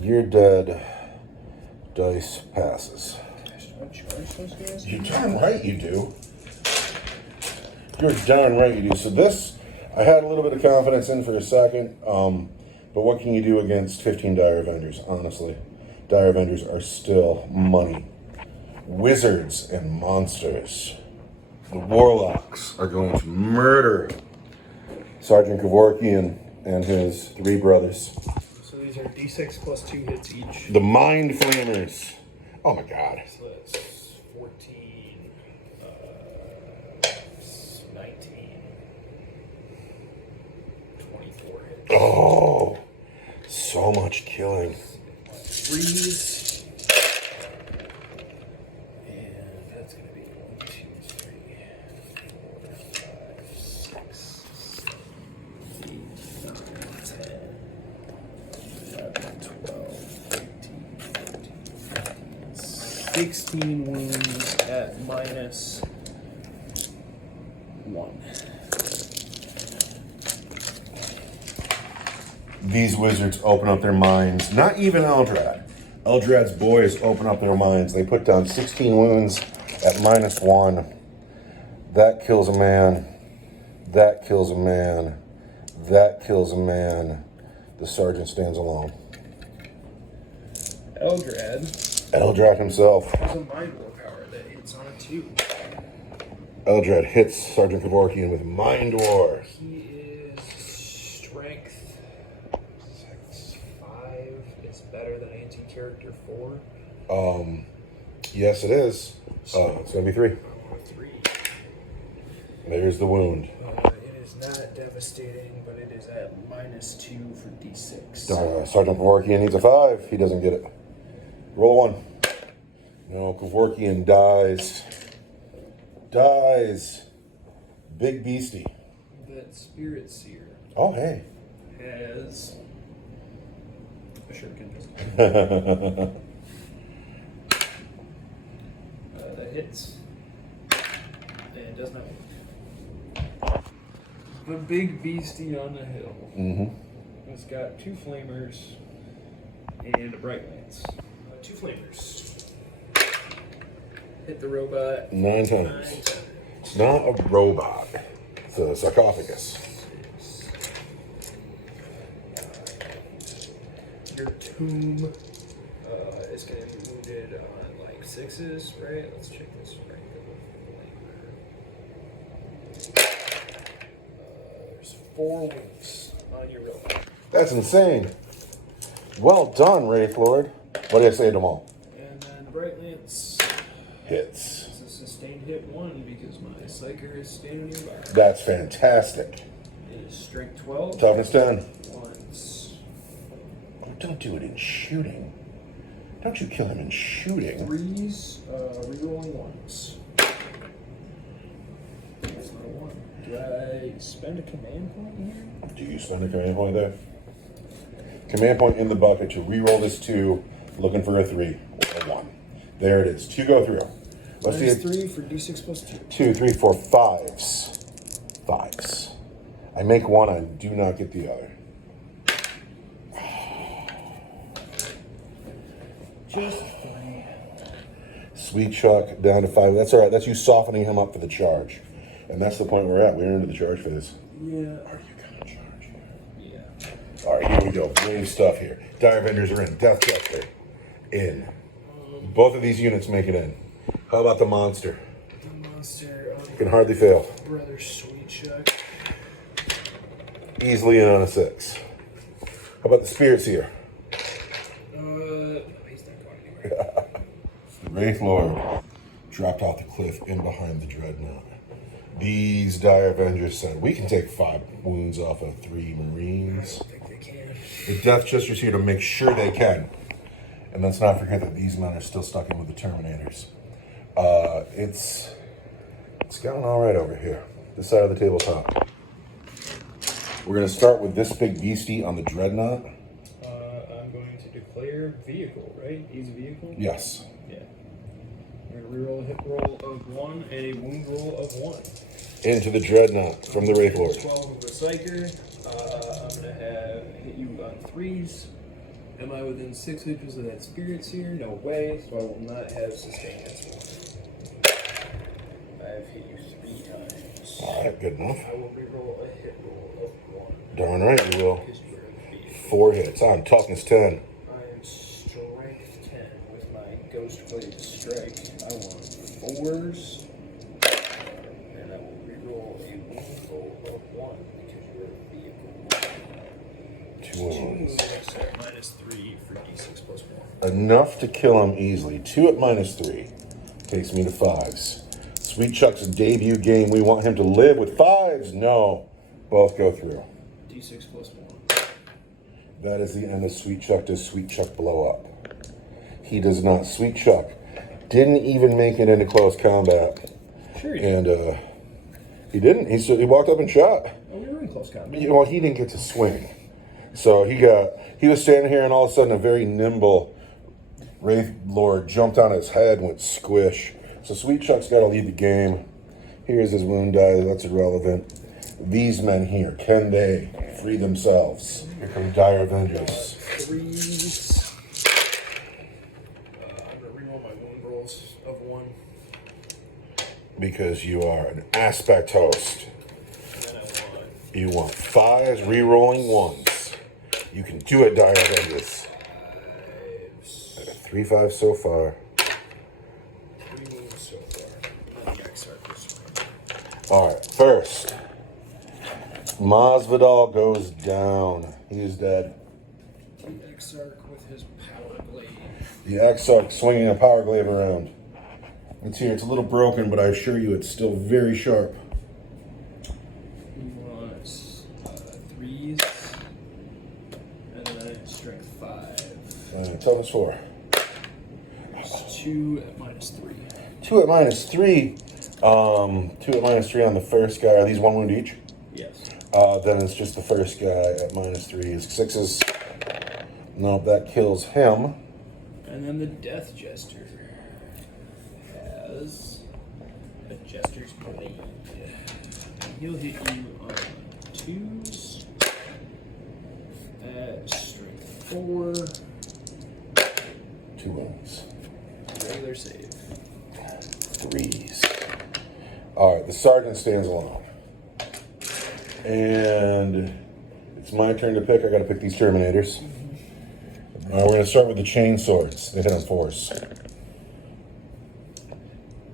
You're dead. Dice passes. You're darn right you do. You're darn right you do. So this, I had a little bit of confidence in for a second, but what can you do against 15 Dire Avengers, honestly? Dire Avengers are still money. Wizards and monsters. The Warlocks are going to murder Sergeant Kevorkian and his 3 brothers. So these are D6 plus 2 hits each. The Mind Flamers. Oh my god. So that's 14, 19, 24 hits. Oh, so much killing. 3s. And that's going to be 1, 2, 3, 4, 5, 6, 7, 8, 9, 10, 11, 12, 13, 14, 15, 16 wounds at -1. These wizards open up their minds. Not even Eldrad. Eldrad's boys open up their minds. They put down 16 wounds at -1. That kills a man. That kills a man. That kills a man. The sergeant stands alone. Eldrad himself. There's a mind willpower that hits on it too. Eldrad hits Sergeant Kevorkian with Mind War. He is strength 6, 5. It's better than anti-character 4. Yes, it is. It's going to be 3. 3. There's the wound. It is not devastating, but it is at -2 for D6. Sergeant Kevorkian needs a 5. He doesn't get it. Roll a 1. No, Kevorkian dies. Dies. Big beastie. That Spirit Seer Oh, hey. has a shuriken pistol. That hits. And does not hit. The big beastie on the hill. Mm-hmm. It's got 2 flamers and a bright lance. 2 flamers. Hit the robot 9 times. It's not a robot. It's a sarcophagus. Your tomb is going to be wounded on like 6s, right? Let's check this right. There's 4 wounds on your robot. That's insane. Well done, Wraith Lord. What do you say to them all? And then the bright lance Hits. is a sustained hit 1 because my psyker is standing nearby. That's fantastic. It is strength 12. Toughness 10. Once. Oh, don't do it in shooting. Don't you kill him in shooting. 3s, rerolling 1s. That's not a 1. Do I spend a command point here? Do you spend a command point there? Command point in the bucket to reroll this 2, looking for a 3 or a 1. There it is. 2 go through. Let's see. -3 for D6 plus 2. 2, 3, 4, 5s. 5s. I make 1, I do not get the other. Just 3. Sweet Chuck down to 5. That's all right. That's you softening him up for the charge. And that's the point we're at. We're into the charge phase. Yeah. Are you going to charge? Yeah. All right, here we go. Brave stuff here. Dire Vendors are in. Death Jester in. Both of these units make it in. How about the monster? The monster. Can hardly fail. Brother Sweet Chuck. Easily in on a 6. How about the Spirit Seer? He's not going anywhere. The Wraith Lord dropped off the cliff in behind the Dreadnought. These Dire Avengers said, we can take 5 wounds off of 3 Marines. I don't think they can. The Death Chester's here to make sure they can. And let's not forget that these men are still stuck in with the Terminators. It's going all right over here. This side of the tabletop. We're going to start with this big beastie on the Dreadnought. I'm going to declare vehicle, right? He's a vehicle? Yes. Yeah. We're gonna reroll a hit roll of 1 and a wound roll of 1. Into the Dreadnought from the Wraith Lord. 12 of the Psyker. I'm gonna have hit you on 3s. Am I within 6 inches of that spirit seer? No way, so I will not have sustained this one. I have hit you 3 times. Alright, good enough. I will reroll a hit roll of 1. Darn right you will. Because you are defeated. 4 hits. I'm toughness 10. I am strength 10 with my Ghost Blade Strike. I want 4s. And I will reroll a wound roll of 1 because you're a vehicle. 2 wounds. So -3 for d6 plus 1. Enough to kill him easily. 2 at -3. Takes me to 5s. Sweet Chuck's debut game. We want him to live with 5s. No. Both go through. d6 plus 1. That is the end of Sweet Chuck. Does Sweet Chuck blow up? He does not. Sweet Chuck didn't even make it into close combat. Sure you And he didn't. He walked up and shot. Oh, we were in close combat. Well, he didn't get to swing. So he was standing here and all of a sudden a very nimble Wraith Lord jumped on his head and went squish. So Sweet Chuck's got to lead the game. Here's his wound die. That's irrelevant. These men here, can they free themselves? Here come dire vengeance. 3s. I'm going to reroll my wound rolls of 1. Because you are an aspect host. And then I want You want 5s, re-rolling 1s. You can do it, dire vengeance. 5s. I got 3 5s so far. 3 wounds so far. And the Exarch this one. Alright, first. Masvidal goes down. He is dead. The Exarch with his power blade. The Exarch swinging a power glaive around. It's here. It's a little broken, but I assure you it's still very sharp. He wants 3s. And then strength 5. Toughness 4. It's 2 at -3. 2 at -3. 2 at -3 on the first guy. Are these 1 wound each? Yes. Then it's just the first guy at -3. His 6s. Nope, that kills him. And then the Death Jester has a Jester's Blade. And he'll hit you on 2s at strength 4. 2 wounds. Regular save. 3s. Alright, the sergeant stands alone. And it's my turn to pick. I gotta pick these Terminators. We're gonna start with the chain swords. They hit on 4s.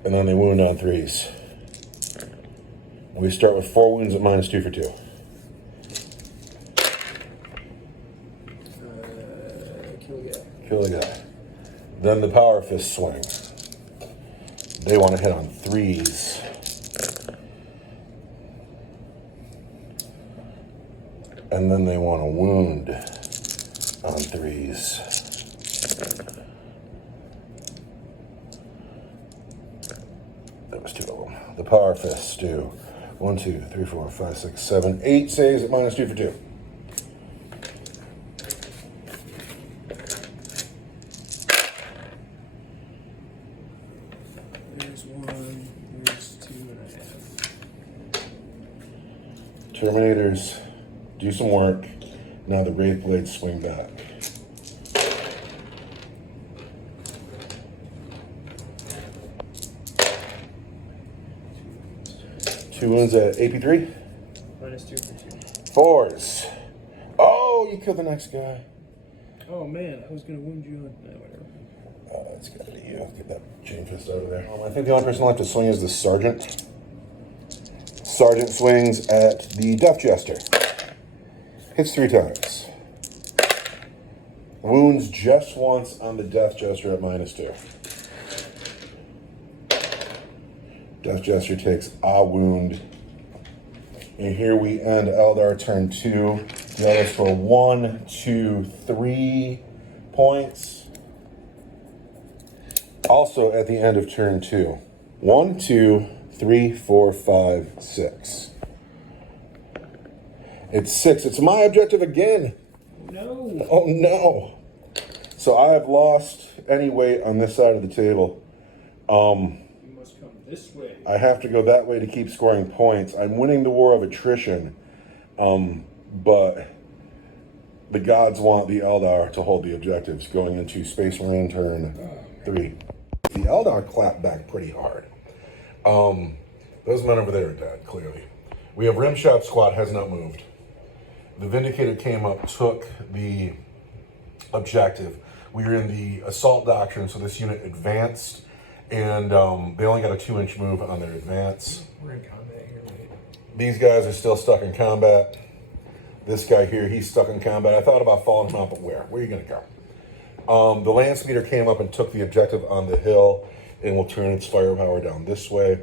And then they wound on 3s. We start with 4 wounds at -2 for 2. Kill a guy. Kill the guy. Then the power fist swing. They want to hit on 3s. And then they want to wound on 3s. That was 2 of them. The power fists do 1, 2, 3, 4, 5, 6, 7, 8 saves at -2 for 2. There's 1, there's 2.5. Terminators do some work. Now the Wraith Blades swing back. Two wounds at AP3. -2 for 2. 4s. Oh, you killed the next guy. Oh man, I was gonna wound you on. No, whatever. It's gotta be you. Get that chain fist out of there. I think the only person left to swing is the sergeant. Sergeant swings at the Death Jester. Hits 3 times. Wounds just once on the Death Jester at -2. Death Jester takes a wound. And here we end Eldar turn 2. The others for 1, 2, 3 points. Also at the end of turn 2. 1, 2, 3, 4, 5, 6. It's 6. It's my objective again. No. Oh no. So I have lost any weight on this side of the table. You must come this way. I have to go that way to keep scoring points. I'm winning the war of attrition, but the gods want the Eldar to hold the objectives going into Space Marine turn 3. The Eldar clapped back pretty hard. Those men over there are dead, clearly. We have Rimshot Squad has not moved. The Vindicator came up, took the objective. We were in the assault doctrine, so this unit advanced, and they only got a 2-inch move on their advance. We're in combat here, mate. These guys are still stuck in combat. This guy here, he's stuck in combat. I thought about following him out, but where? Where are you going to go? The land speeder came up and took the objective on the hill and will turn its firepower down this way.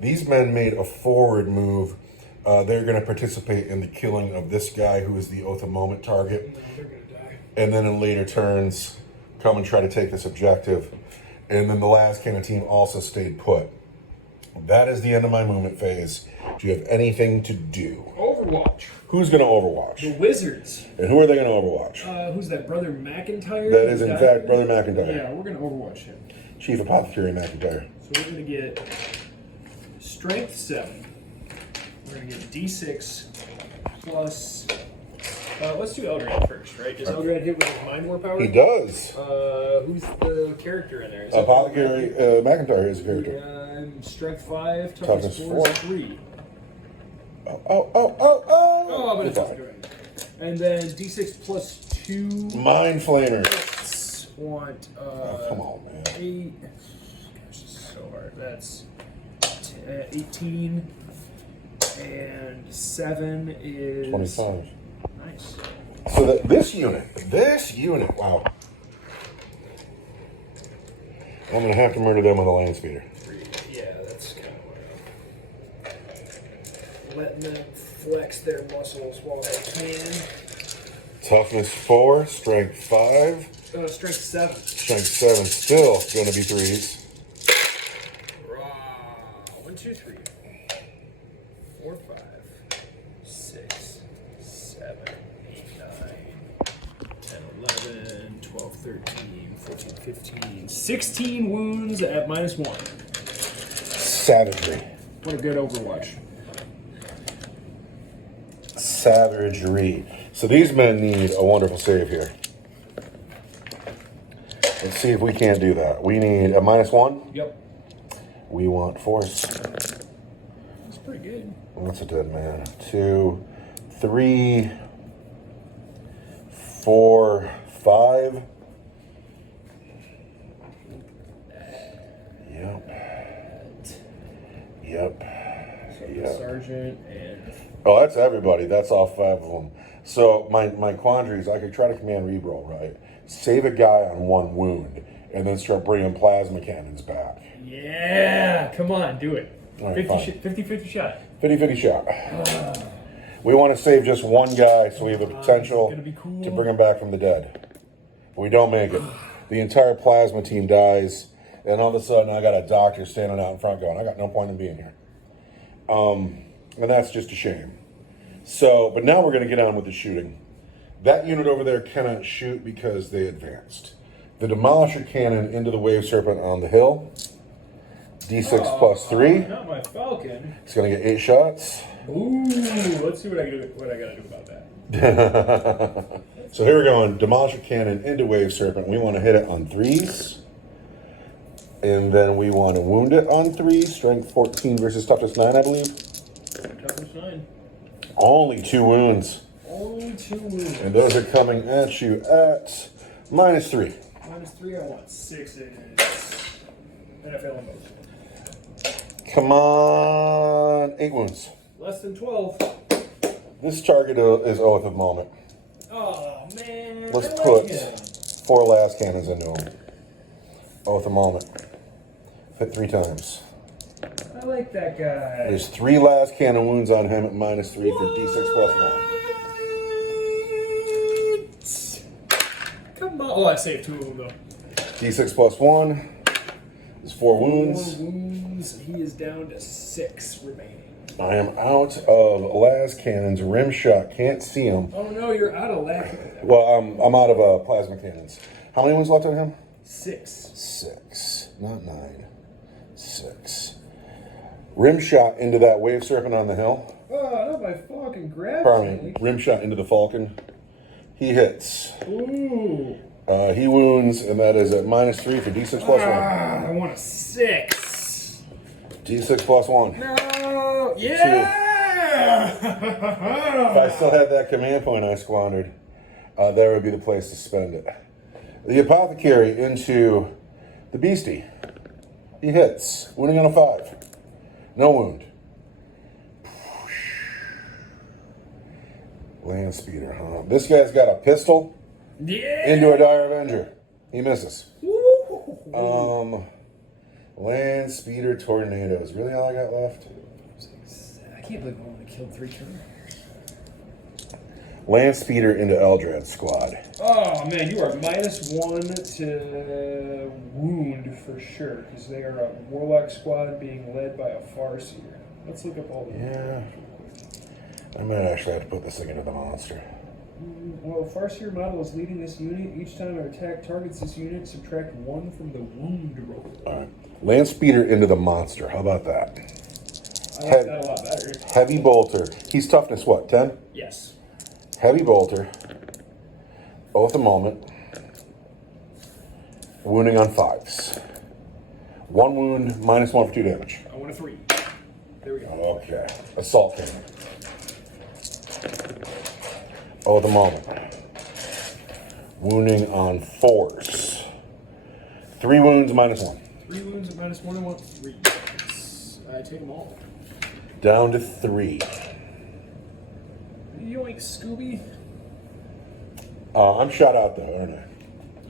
These men made a forward move. They're going to participate in the killing of this guy who is the Oath of Moment target. No, they're going to die. And then in later turns, come and try to take this objective. And then the last cannon team also stayed put. That is the end of my movement phase. Do you have anything to do? Overwatch. Who's going to overwatch? The Wizards. And who are they going to overwatch? Who's that, Brother McIntyre? That is, in fact, Brother McIntyre. Yeah, we're going to overwatch him. Chief Apothecary McIntyre. So we're going to get Strength 7. We're going to get D6 plus... let's do Eldrad first, right? Does Eldrad hit with his Mind War power? He does. Who's the character in there? Is Apothecary McIntyre is a character. Strength 5, Toughness 4. 3. Oh, But it's not good. And then D6 plus 2. Mind Flamer. Want Come on, man. 8. Gosh, this is so hard. That's 18. And 7 is 25. Nice. So that this unit, wow. I'm gonna have to murder them with a land speeder. Yeah, that's kind of what I'm letting them flex their muscles while they can. Toughness 4, strength 5, Strength 7. strength 7, still gonna be 3s. Raw. 1, 2, 3, 4, 5, 6, 7, 8, 9, 10, 11, 12, 13, 14, 15, 16 wounds at -1. Savagery. What a good Overwatch. Savagery. So these men need a wonderful save here. Let's see if we can't do that. We need a -1. Yep. We want force. That's pretty good. That's a dead man. 2, 3, 4, 5. Yep. So the sergeant and Oh, that's everybody. That's all 5 of them. So my quandary is I could try to command reroll, right? Save a guy on 1 wound, and then start bringing plasma cannons back. yeah, come on, do it. All right, 50-50 shot. 50-50 shot. We want to save just 1 guy, so we have the potential gonna be cool. to bring him back from the dead. But we don't make it. The entire plasma team dies, and all of a sudden I got a doctor standing out in front going, I got no point in being here. And that's just a shame. So, but now we're going to get on with the shooting. That unit over there cannot shoot because they advanced. The Demolisher Cannon into the Wave Serpent on the hill. D6 plus 3. Not my Falcon. It's going to get 8 shots. Ooh, let's see what I gotta do about that. So here we're going. Demolisher Cannon into Wave Serpent. We want to hit it on 3s. And then we want to wound it on 3s. Strength 14 versus toughness 9, I believe. Toughness 9. Only 2 wounds. Only 2 wounds. And those are coming at you at -3. -3, I want 6 and I fail on both. Come on. 8 wounds. Less than 12. This target is Oath of Moment. Oh man. Let's I like put him. 4 last cannons into him. Oath of Moment. Hit 3 times. I like that guy. There's 3 last cannon wounds on him at -3 for D6 plus 1. Come on. Oh, I saved 2 of them though. D6 plus 1 is 4 wounds. 4 wounds. He is down to 6 remaining. I am out of las cannons. Rim shot. Can't see him. Oh no, you're out of luck. Well, I'm out of plasma cannons. How many wounds left on him? 6. 6, not 9. 6. Rim shot into that wave serpent on the hill. Oh, not my fucking grab. Pardon me. Rim shot into the falcon. He hits. Ooh. He wounds, and that is at -3 for D6 plus 1. I want a 6. D6 plus 1. No. Yeah. If I still had that command point I squandered, there would be the place to spend it. The apothecary into the beastie. He hits, wounding on a 5. No wound. Land speeder, huh? This guy's got a pistol into a dire avenger. He misses. Land speeder tornado is really all I got left. I can't believe I only killed 3 turns. Land speeder into Eldrad squad. Oh man, you are -1 to wound for sure, because they are a warlock squad being led by a farseer. Let's look up all the. Yeah. I might actually have to put this thing into the monster. Well, farseer model is leading this unit. Each time an attack targets this unit, subtract 1 from the wound roll. Alright. Land speeder into the monster. How about that? I like that a lot better. Heavy bolter. He's toughness what, 10? Yes. Heavy bolter. Oath a moment. Wounding on 5s. 1 wound, -1 for 2 damage. I want a 3. There we go. Okay. Assault cannon. Oath a moment. Wounding on 4s. 3 wounds, -1. 3 wounds at -1 and 1. 3. I take them all. Down to 3. Yoink, Scooby. I'm shot out though, aren't I?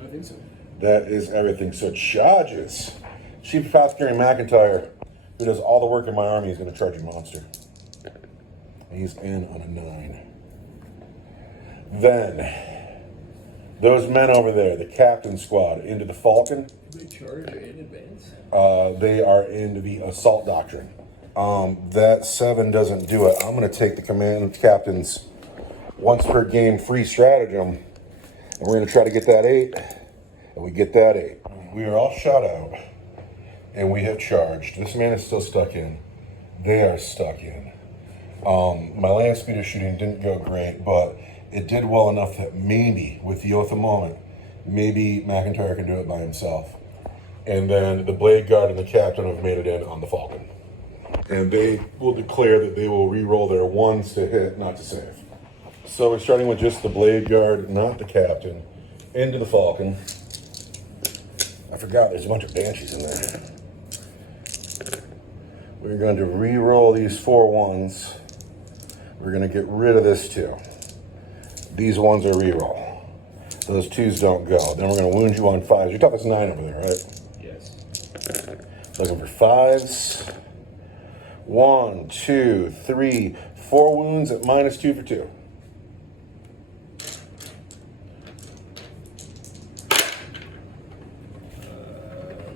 I think so. That is everything. So charges. Chief Apothecary McIntyre, who does all the work in my army, is going to charge a monster. He's in on a 9. Then, those men over there, the captain squad, into the Falcon. Do they charge in advance? They are into the assault doctrine. That 7 doesn't do it. I'm going to take the command captain's once per game free stratagem, and we're going to try to get that 8, and we get that 8. We are all shot out, and we have charged. This man is still stuck in. They are stuck in. My land speeder shooting didn't go great, but it did well enough that maybe, with the Oath of Moment, maybe McIntyre can do it by himself. And then the Blade Guard and the Captain have made it in on the Falcon. And they will declare that they will re-roll their 1s to hit, not to save. So we're starting with just the Blade Guard, not the Captain, into the Falcon. I forgot there's a bunch of Banshees in there. We're going to re-roll these 4 1s. We're going to get rid of this 2. These 1s are re-roll. Those 2s don't go. Then we're going to wound you on 5s. You're toughness 9 over there, right? Yes. Looking for 5s. 1, 2, 3, 4 wounds at -2 for 2.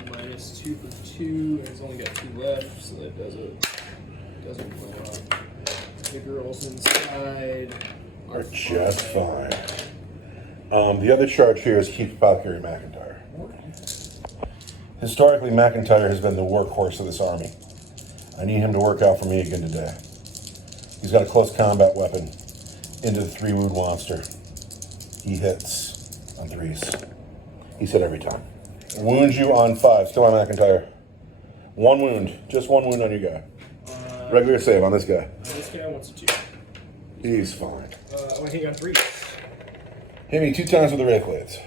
-2 for 2, and it's only got 2 left, so that doesn't blow up. The girls inside Are just fine. The other charge here is Chief Apothecary McIntyre. Historically, McIntyre has been the workhorse of this army. I need him to work out for me again today. He's got a close combat weapon into the 3 wound monster. He hits on 3s. He's hit every time. Wounds you on 5. Still on McIntyre. 1 wound. Just 1 wound on your guy. Regular save on this guy. This guy wants a 2. He's fine. I want to hit on 3. Hit me 2 times with the Wraith Blades.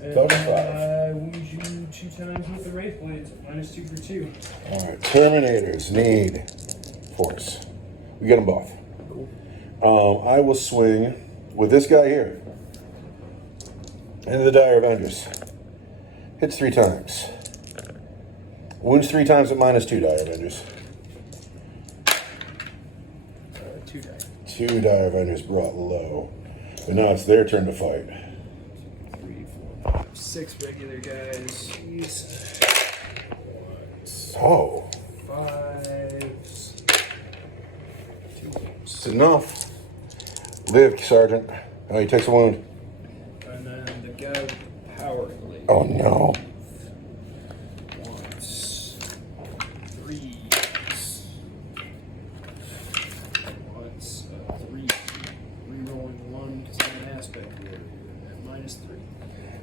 And Total 5. I wound you 2 times with the Wraith Blades, -2 for 2. Alright, Terminators need force. We get them both. Cool. I will swing with this guy here. Into the Dire Avengers. Hits 3 times. Wounds 3 times at -2 Dire Avengers. 2 die. 2 Dire Avengers brought low. But now it's their turn to fight. 3, 4, 5, 6 regular guys. Jeez. So, 5s. 2 it's enough. Live, Sergeant. Oh, he takes a wound. And then the guy with the power blade. Oh no. Once.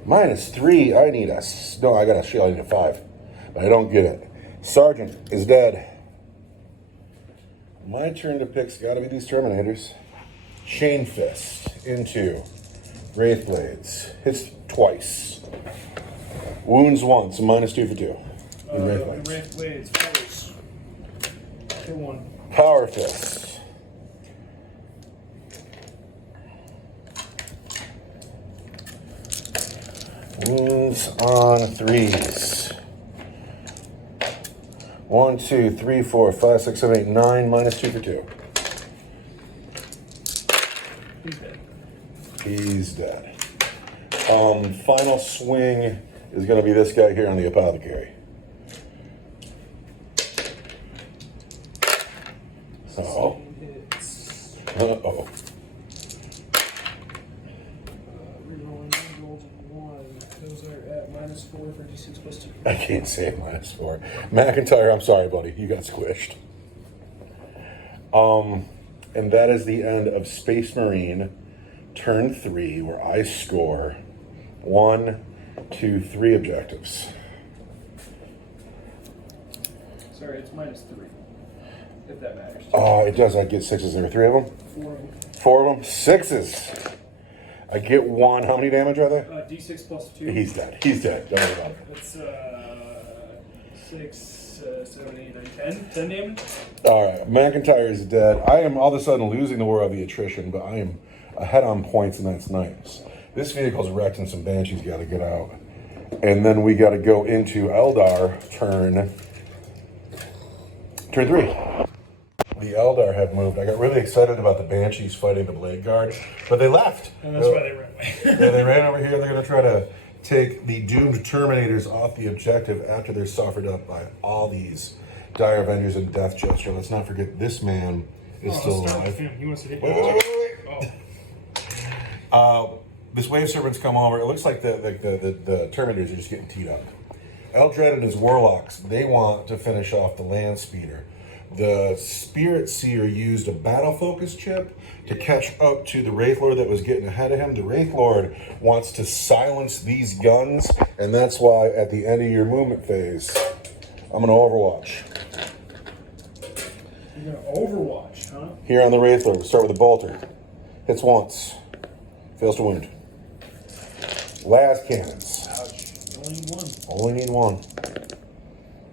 -3. I need a... No, I got a shield. I need a 5. But I don't get it. Sergeant is dead. My turn to pick's got to be these Terminators. Chain Fist into Wraith Blades. Hits twice. Wounds once. -2 for 2. Wraith Blades. Powers. Hit 1. Power Fist. Wounds on 3s. 1, 2, 3, 4, 5, 6, 7, 8, 9. -2 for 2. He's dead. He's dead. Final swing is going to be this guy here on the Apothecary. Uh-oh. Hits. Uh-oh. Rerolling rolls of 1. Those are at -4 for D6 plus 2. I can't say -4. McIntyre, I'm sorry, buddy. You got squished. And that is the end of Space Marine turn 3, where I score 1, 2, 3 objectives. Sorry, it's -3. If that matters. Oh, it does. I get 6s. There are 3 of them? 4 of them. 4 of them? 6s. I get 1. How many damage are there? D6 plus 2. He's dead. He's dead. Don't worry about it. That's 6, 7, 8, 9, 10. 10 damage? All right. McIntyre is dead. I am all of a sudden losing the war of the attrition, but I am ahead on points, and that's nice. This vehicle's wrecked, and some Banshees got to get out. And then we got to go into Eldar turn 3. The Eldar have moved. I got really excited about the Banshees fighting the Blade Guard, but they left. And that's why they ran away. Yeah, they ran over here. They're going to try to take the doomed Terminators off the objective after they're suffered up by all these Dire Avengers and Death Gesture. Let's not forget this man is still Let's start alive. with him. He wants to hit Wait, you. wait, wait, Oh. This Wave Serpent's come over. It looks like the Terminators are just getting teed up. Eldred and his Warlocks, they want to finish off the Land Speeder. The Spirit Seer used a battle focus chip to catch up to the Wraith Lord that was getting ahead of him. The Wraith Lord wants to silence these guns, and that's why at the end of your movement phase, I'm going to Overwatch. You're going to Overwatch, huh? Here on the Wraith Lord, we'll start with the Bolter. Hits once. Fails to wound. Last cannons. Ouch. You only need 1. Only need 1.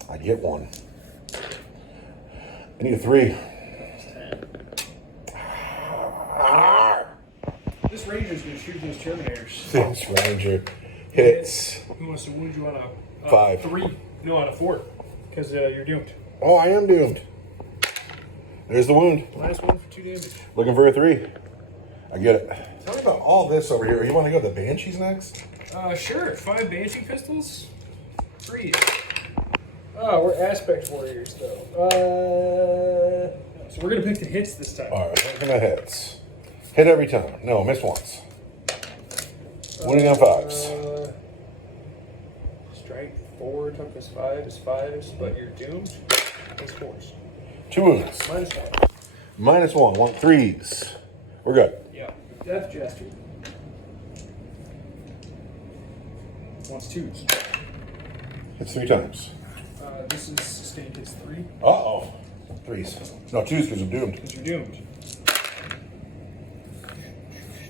I get 1. I need a 3. This Ranger's going to shoot these Terminators. This Ranger hits. Who wants to wound you on a 5. 3? No, on a 4. Because you're doomed. Oh, I am doomed. There's the wound. Last one for 2 damage. Looking for a 3. I get it. Tell me about all this over here. You want to go to the Banshees next? Sure. 5 Banshee pistols. 3. Oh, we're Aspect Warriors, though. So we're going to pick the hits this time. All right, looking at hits. Hit every time. No, missed once. Winning on 5s. Strength 4, toughness 5 is 5s, but you're doomed. It's 4s. 2 wounds. -1. -1. Want 3s. We're good. Yeah. Death Jester. Wants 2s. Hits 3 times. This is sustained hits 3. Uh-oh. 3s. No, 2s because I'm doomed. Because you're doomed.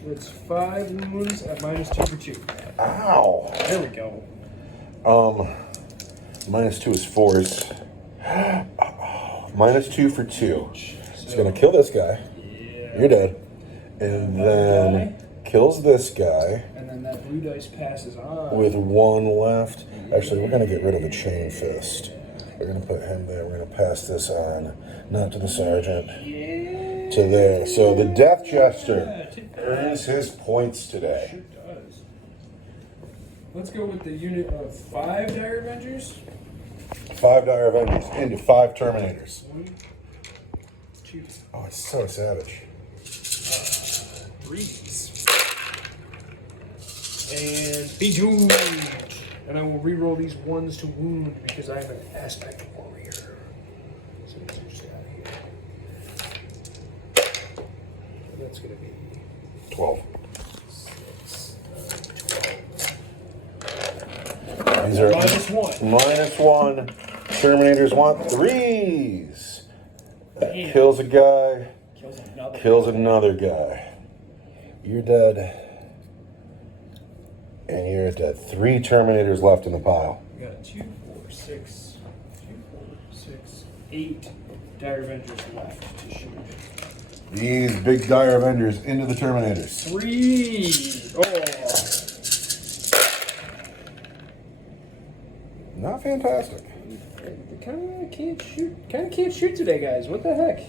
It's 5 wounds at -2 for 2. Ow. There we go. -2 is 4s. Uh-oh. -2 for 2. It's going to kill this guy. Yeah. You're dead. And then kills this guy. And then that blue dice passes on. With 1 left. Actually, we're going to get rid of the Chain Fist. We're going to put him there. We're going to pass this on. Not to the Sergeant. Yeah. To there. So the Death Jester earns his points today. Sure does. Let's go with the unit of 5 Dire Avengers. 5 Dire Avengers into 5 Terminators. 1, 2, Oh, it's so savage. 3s. And be doomed. And I will re-roll these 1s to wound because I am an Aspect Warrior. So these are just out of here. And that's going to be 12. 6, 12. These are -1. -1. Terminators want 3s. That Damn. kills a guy, Kills another. kills another guy. You're dead. And you're dead. 3 Terminators left in the pile. We got 2, 4, 6, 8 Dire Avengers left to shoot. These big dire Avengers into the Terminators. 3. Oh. Not fantastic. Kind of can't shoot today, guys. What the heck?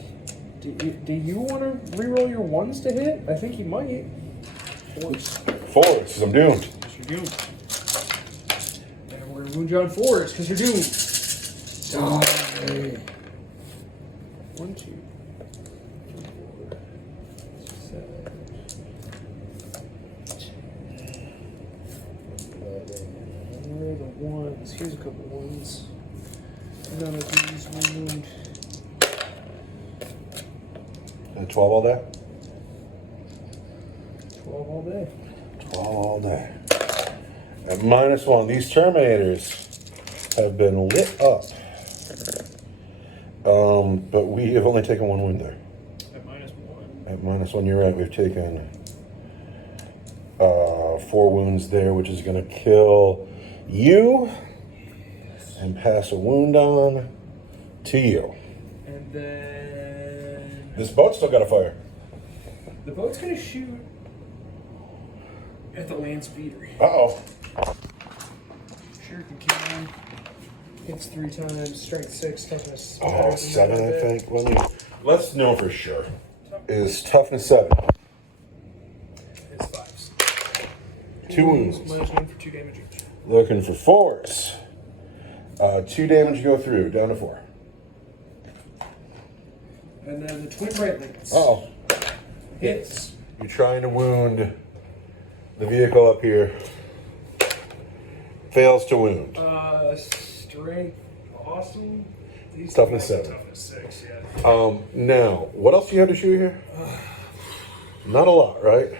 Do you want to reroll your 1s to hit? I think you might. 4s. 4s, because I'm doomed. Because you're doomed. And we're gonna wound you on 4s because you're doomed. Die. 1, 2, 3, 4, 7, 11. Where are the 1s? Here's a couple 1s. None of these wound. 12 all day? 12 all day. 12 all day. At -1, these Terminators have been lit up. But we have only taken 1 wound there. At -1. At -1, you're right. We've taken 4 wounds there, which is going to kill you and pass a wound on to you. And then This boat's still got a fire. the boat's gonna shoot at the land speeder. Uh-oh. Shuriken cannon. Hits 3 times. Strength 6. Toughness. better Oh, than 7, that. I think. Let's know for sure. Is toughness 7. It's 5s. 2 wounds. -1 for 2 damage each. Looking for 4s. 2 damage go through, down to 4. And then the twin brightlings. Uh-oh. Hits. You're trying to wound the vehicle up here. Fails to wound. Strength. Awesome. These Toughness guys are 7. Toughness 6. Yeah. Now, what else do you have to shoot here? Not a lot, right?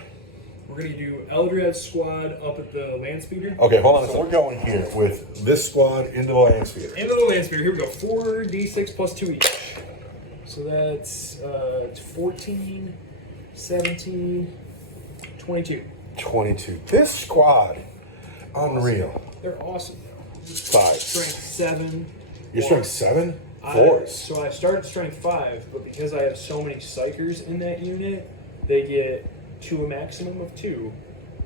We're gonna do Eldred's squad up at the land speeder. Okay, hold on a second. We're going here with this squad into the land speeder. Into the land speeder. Here we go. 4d6 plus 2 each. So that's 14, 17, 22. 22. This squad, unreal. They're awesome. 5. Strength 7. Your strength 7? 4s. So I started strength 5, but because I have so many psychers in that unit, they get to a maximum of 2,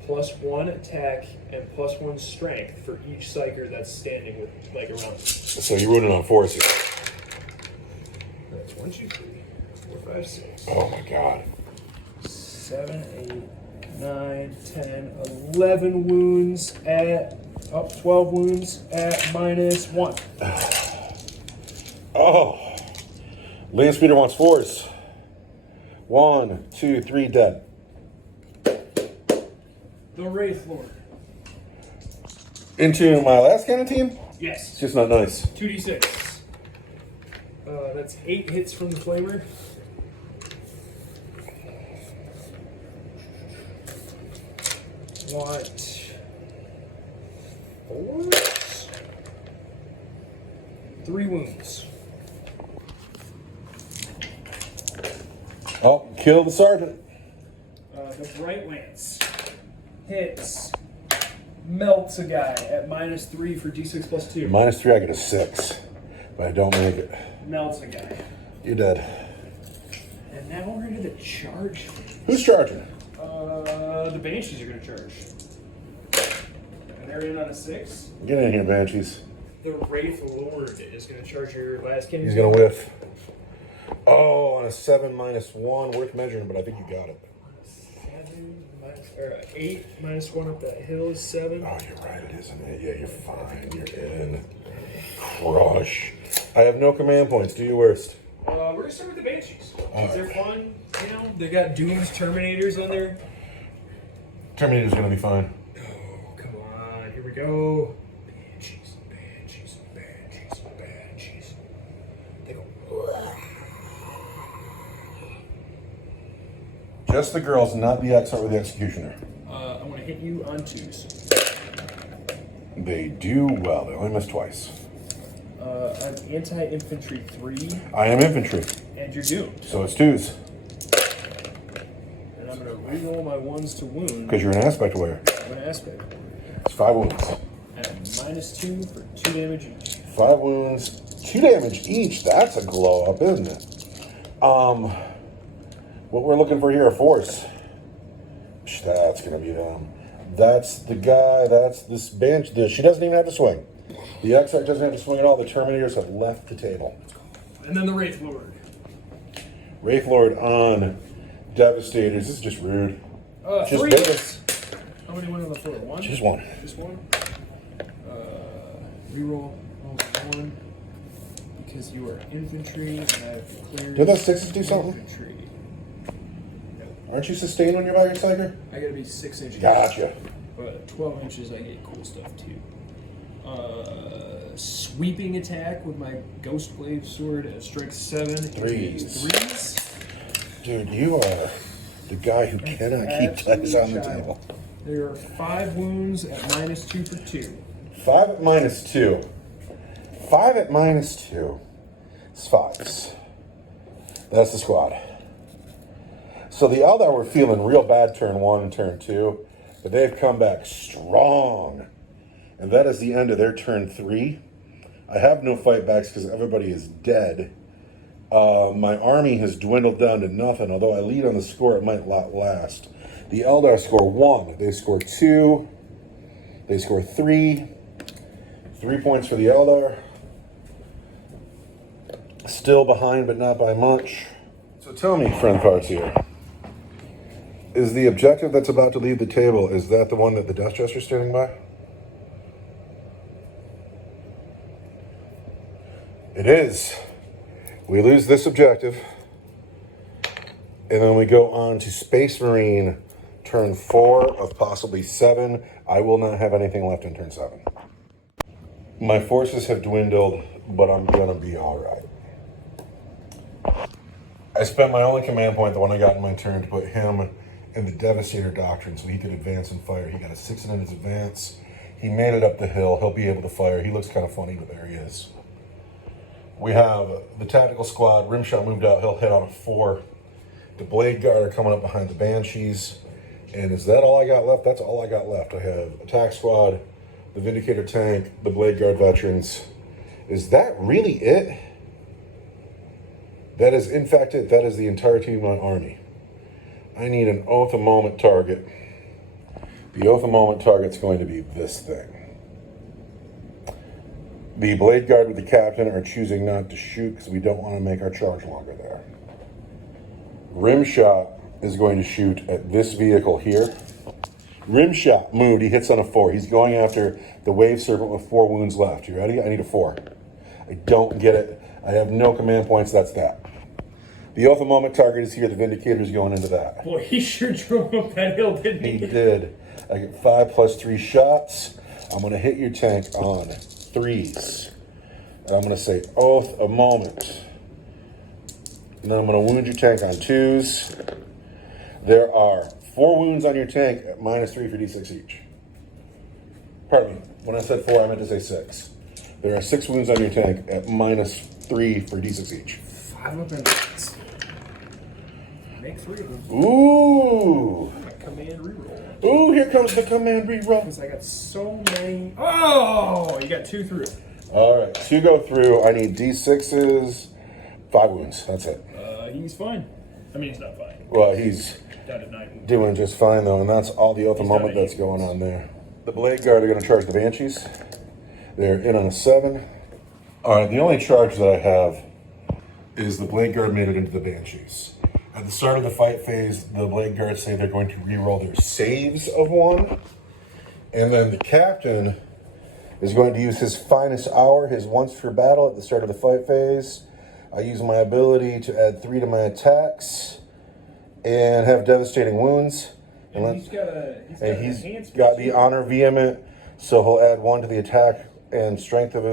+1 attack and +1 strength for each psyker that's standing with around them. So you're running on 4s here. That's 1, 2, 3, 4, 5, 6. Oh my god. 7, 8, 9, 10, 11 wounds at 12 wounds at -1. Oh. Land speeder wants 4s. 1, 2, 3, dead. The Wraith Lord. Into my last cannon team? Yes. It's just not nice. 2d6. That's 8 hits from the flamer. Want 4s? 3 wounds. Oh, kill the sergeant. The Bright Lance hits, melts a guy at -3 for d6 plus 2. -3, I get a 6. But I don't make it. Melts a guy. You're dead. And now we're into the charge. Who's charging? The Banshees are going to charge. And they're in on a 6. Get in here, Banshees. The Wraith Lord is going to charge your last cannon. He's going to whiff. Oh, on a 7 -1. Worth measuring, but I think you got it. 7 8 -1 up that hill is 7. Oh, you're right, it isn't it? Yeah, you're fine. You're in. Crush. I have no command points. Do your worst. We're going to start with the Banshees. Alright. They're fun. You know, they got Doom's Terminators on there. Terminator's going to be fine. Oh, come on. Here we go. Banshees, Banshees, Banshees, Banshees. They go. Just the girls, not the X or the executioner. I want to hit you on 2s. They do well. They only miss twice. I'm anti-infantry 3, I am infantry, and you're doomed. so it's 2s. And I'm going to reroll my 1s to wound. Because you're an aspect warrior. I'm an aspect. It's 5 wounds. At -2 for 2 damage each. 5 wounds, 2 damage each. That's a glow up, isn't it? What we're looking for here are 4s. That's gonna be them. That's the guy. That's this bench. She doesn't even have to swing. The X-Arch doesn't have to swing at all. The Terminators have left the table. And then the Wraith Lord. Wraith Lord on Devastators. This is just rude. Just 3 big. hits. How many went on the floor? 1? Just 1. Just 1? Reroll 1. Because you are infantry, and I have declared. Do those 6s do something? Infantry. Aren't you sustained when you're by your Psyker? I gotta be 6 inches. Gotcha. But 12 inches, I get cool stuff too. Sweeping attack with my Ghost Blade Sword at strength 7. 3s. 3s. Dude, you are the guy who cannot keep dice on the table. There are 5 wounds at -2 for 2. 5 at -2. 5 at -2. It's 5s. That's the squad. So the Eldar were feeling real bad turn 1 and turn 2, but they've come back strong. And that is the end of their turn 3. I have no fight backs because everybody is dead. My army has dwindled down to nothing. Although I lead on the score, it might not last. The Eldar score 1. They score 2. They score 3. 3 points for the Eldar. Still behind, but not by much. So tell me, friend parts here. Is the objective that's about to leave the table, is that the one that the Death Jester's standing by? It is. We lose this objective. And then we go on to Space Marine, turn 4 of possibly 7. I will not have anything left in turn 7. My forces have dwindled, but I'm gonna be all right. I spent my only command point, the one I got in my turn, to put him in the Devastator Doctrine so he could advance and fire. He got a 6 in his advance. He made it up the hill. He'll be able to fire. He looks kind of funny, but there he is. We have the Tactical Squad. Rimshot moved out. He'll hit on a 4. The Blade Guard are coming up behind the Banshees. And is that all I got left? That's all I got left. I have Attack Squad, the Vindicator Tank, the Blade Guard Veterans. Is that really it? That is, in fact, it. That is the entirety of my army. I need an Oath of Moment target. The Oath of Moment target's going to be this thing. The Blade Guard with the Captain are choosing not to shoot because we don't want to make our charge longer there. Rimshot is going to shoot at this vehicle here. Rimshot moved. He hits on a 4. He's going after the Wave Serpent with 4 wounds left. You ready? I need a 4. I don't get it. I have no command points. That's that. The Oath of Moment target is here. The Vindicator's going into that. Boy, he sure drove up that hill, didn't he? He did. I get 5 plus 3 shots. I'm going to hit your tank on 3s. And I'm going to say Oath of Moment. And then I'm going to wound your tank on 2s. There are 4 wounds on your tank at -3 for d6 each. Pardon me. When I said 4, I meant to say 6. There are 6 wounds on your tank at -3 for d6 each. 5 of them. Make 3 of them. Ooh. Command reroll. Ooh, here comes the command reroll. Because I got so many. Oh, you got 2 through. All right, 2 go through. I need d6s. 5 wounds. That's it. He's fine. I mean, he's not fine. Well, he's Down to 9. doing just fine, though, and that's all the Oath of He's down Moment to that's 8 going wounds. on there. The Blade Guard are going to charge the Banshees. They're in on a 7. All right, the only charge that I have is the Blade Guard made it into the Banshees. At the start of the fight phase, the Blade Guard say they're going to re-roll their saves of 1. And then the Captain is going to use his finest hour, his once for battle at the start of the fight phase. I use my ability to add 3 to my attacks and have devastating wounds. And he's got the honor vehement, so he'll add 1 to the attack and strength of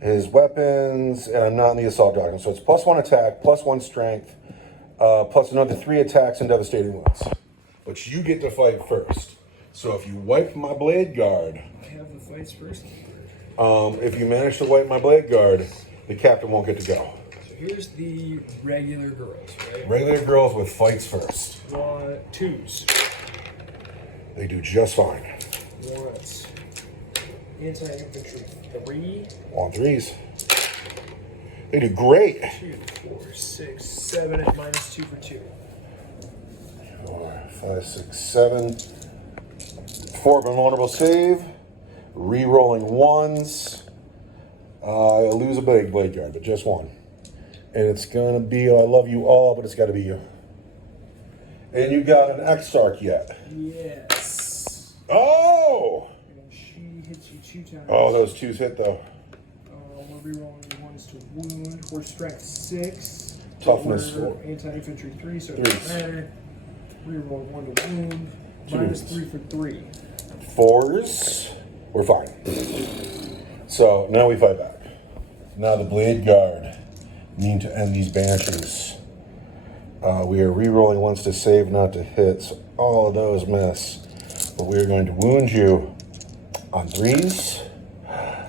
his weapons, and I'm not in the assault doctrine, so it's +1 attack, +1 strength, plus another 3 attacks and devastating wounds. But you get to fight first. So if you wipe my blade guard, I have the fights first. if you manage to wipe my blade guard, the captain won't get to go. So here's the regular girls, right? Regular girls with fights first. Twos. They do just fine. Ones. Anti-infantry 3. On threes. They do great. 2, 4, 6, 7 at -2 for 2. 4, 5, 6, 7. 4 vulnerable save. Re-rolling ones. I lose a blade guard, but just one. And it's gonna be, I love you all, but it's gotta be you. And you got an X-Arc yet? Yes. Oh! And she hits you 2 times. Oh, those twos hit though. We're rerolling ones to wound. We're strength 6. Toughness We're 4. Anti-infantry 3, so it Threes. doesn't matter. Reroll 1 to wound. Two -3 wounds. for 3. 4s. We're fine. So now we fight back. Now the blade guard need to end these banshees. We are re-rolling ones to save, not to hit. So all of those miss. But we are going to wound you on 3s.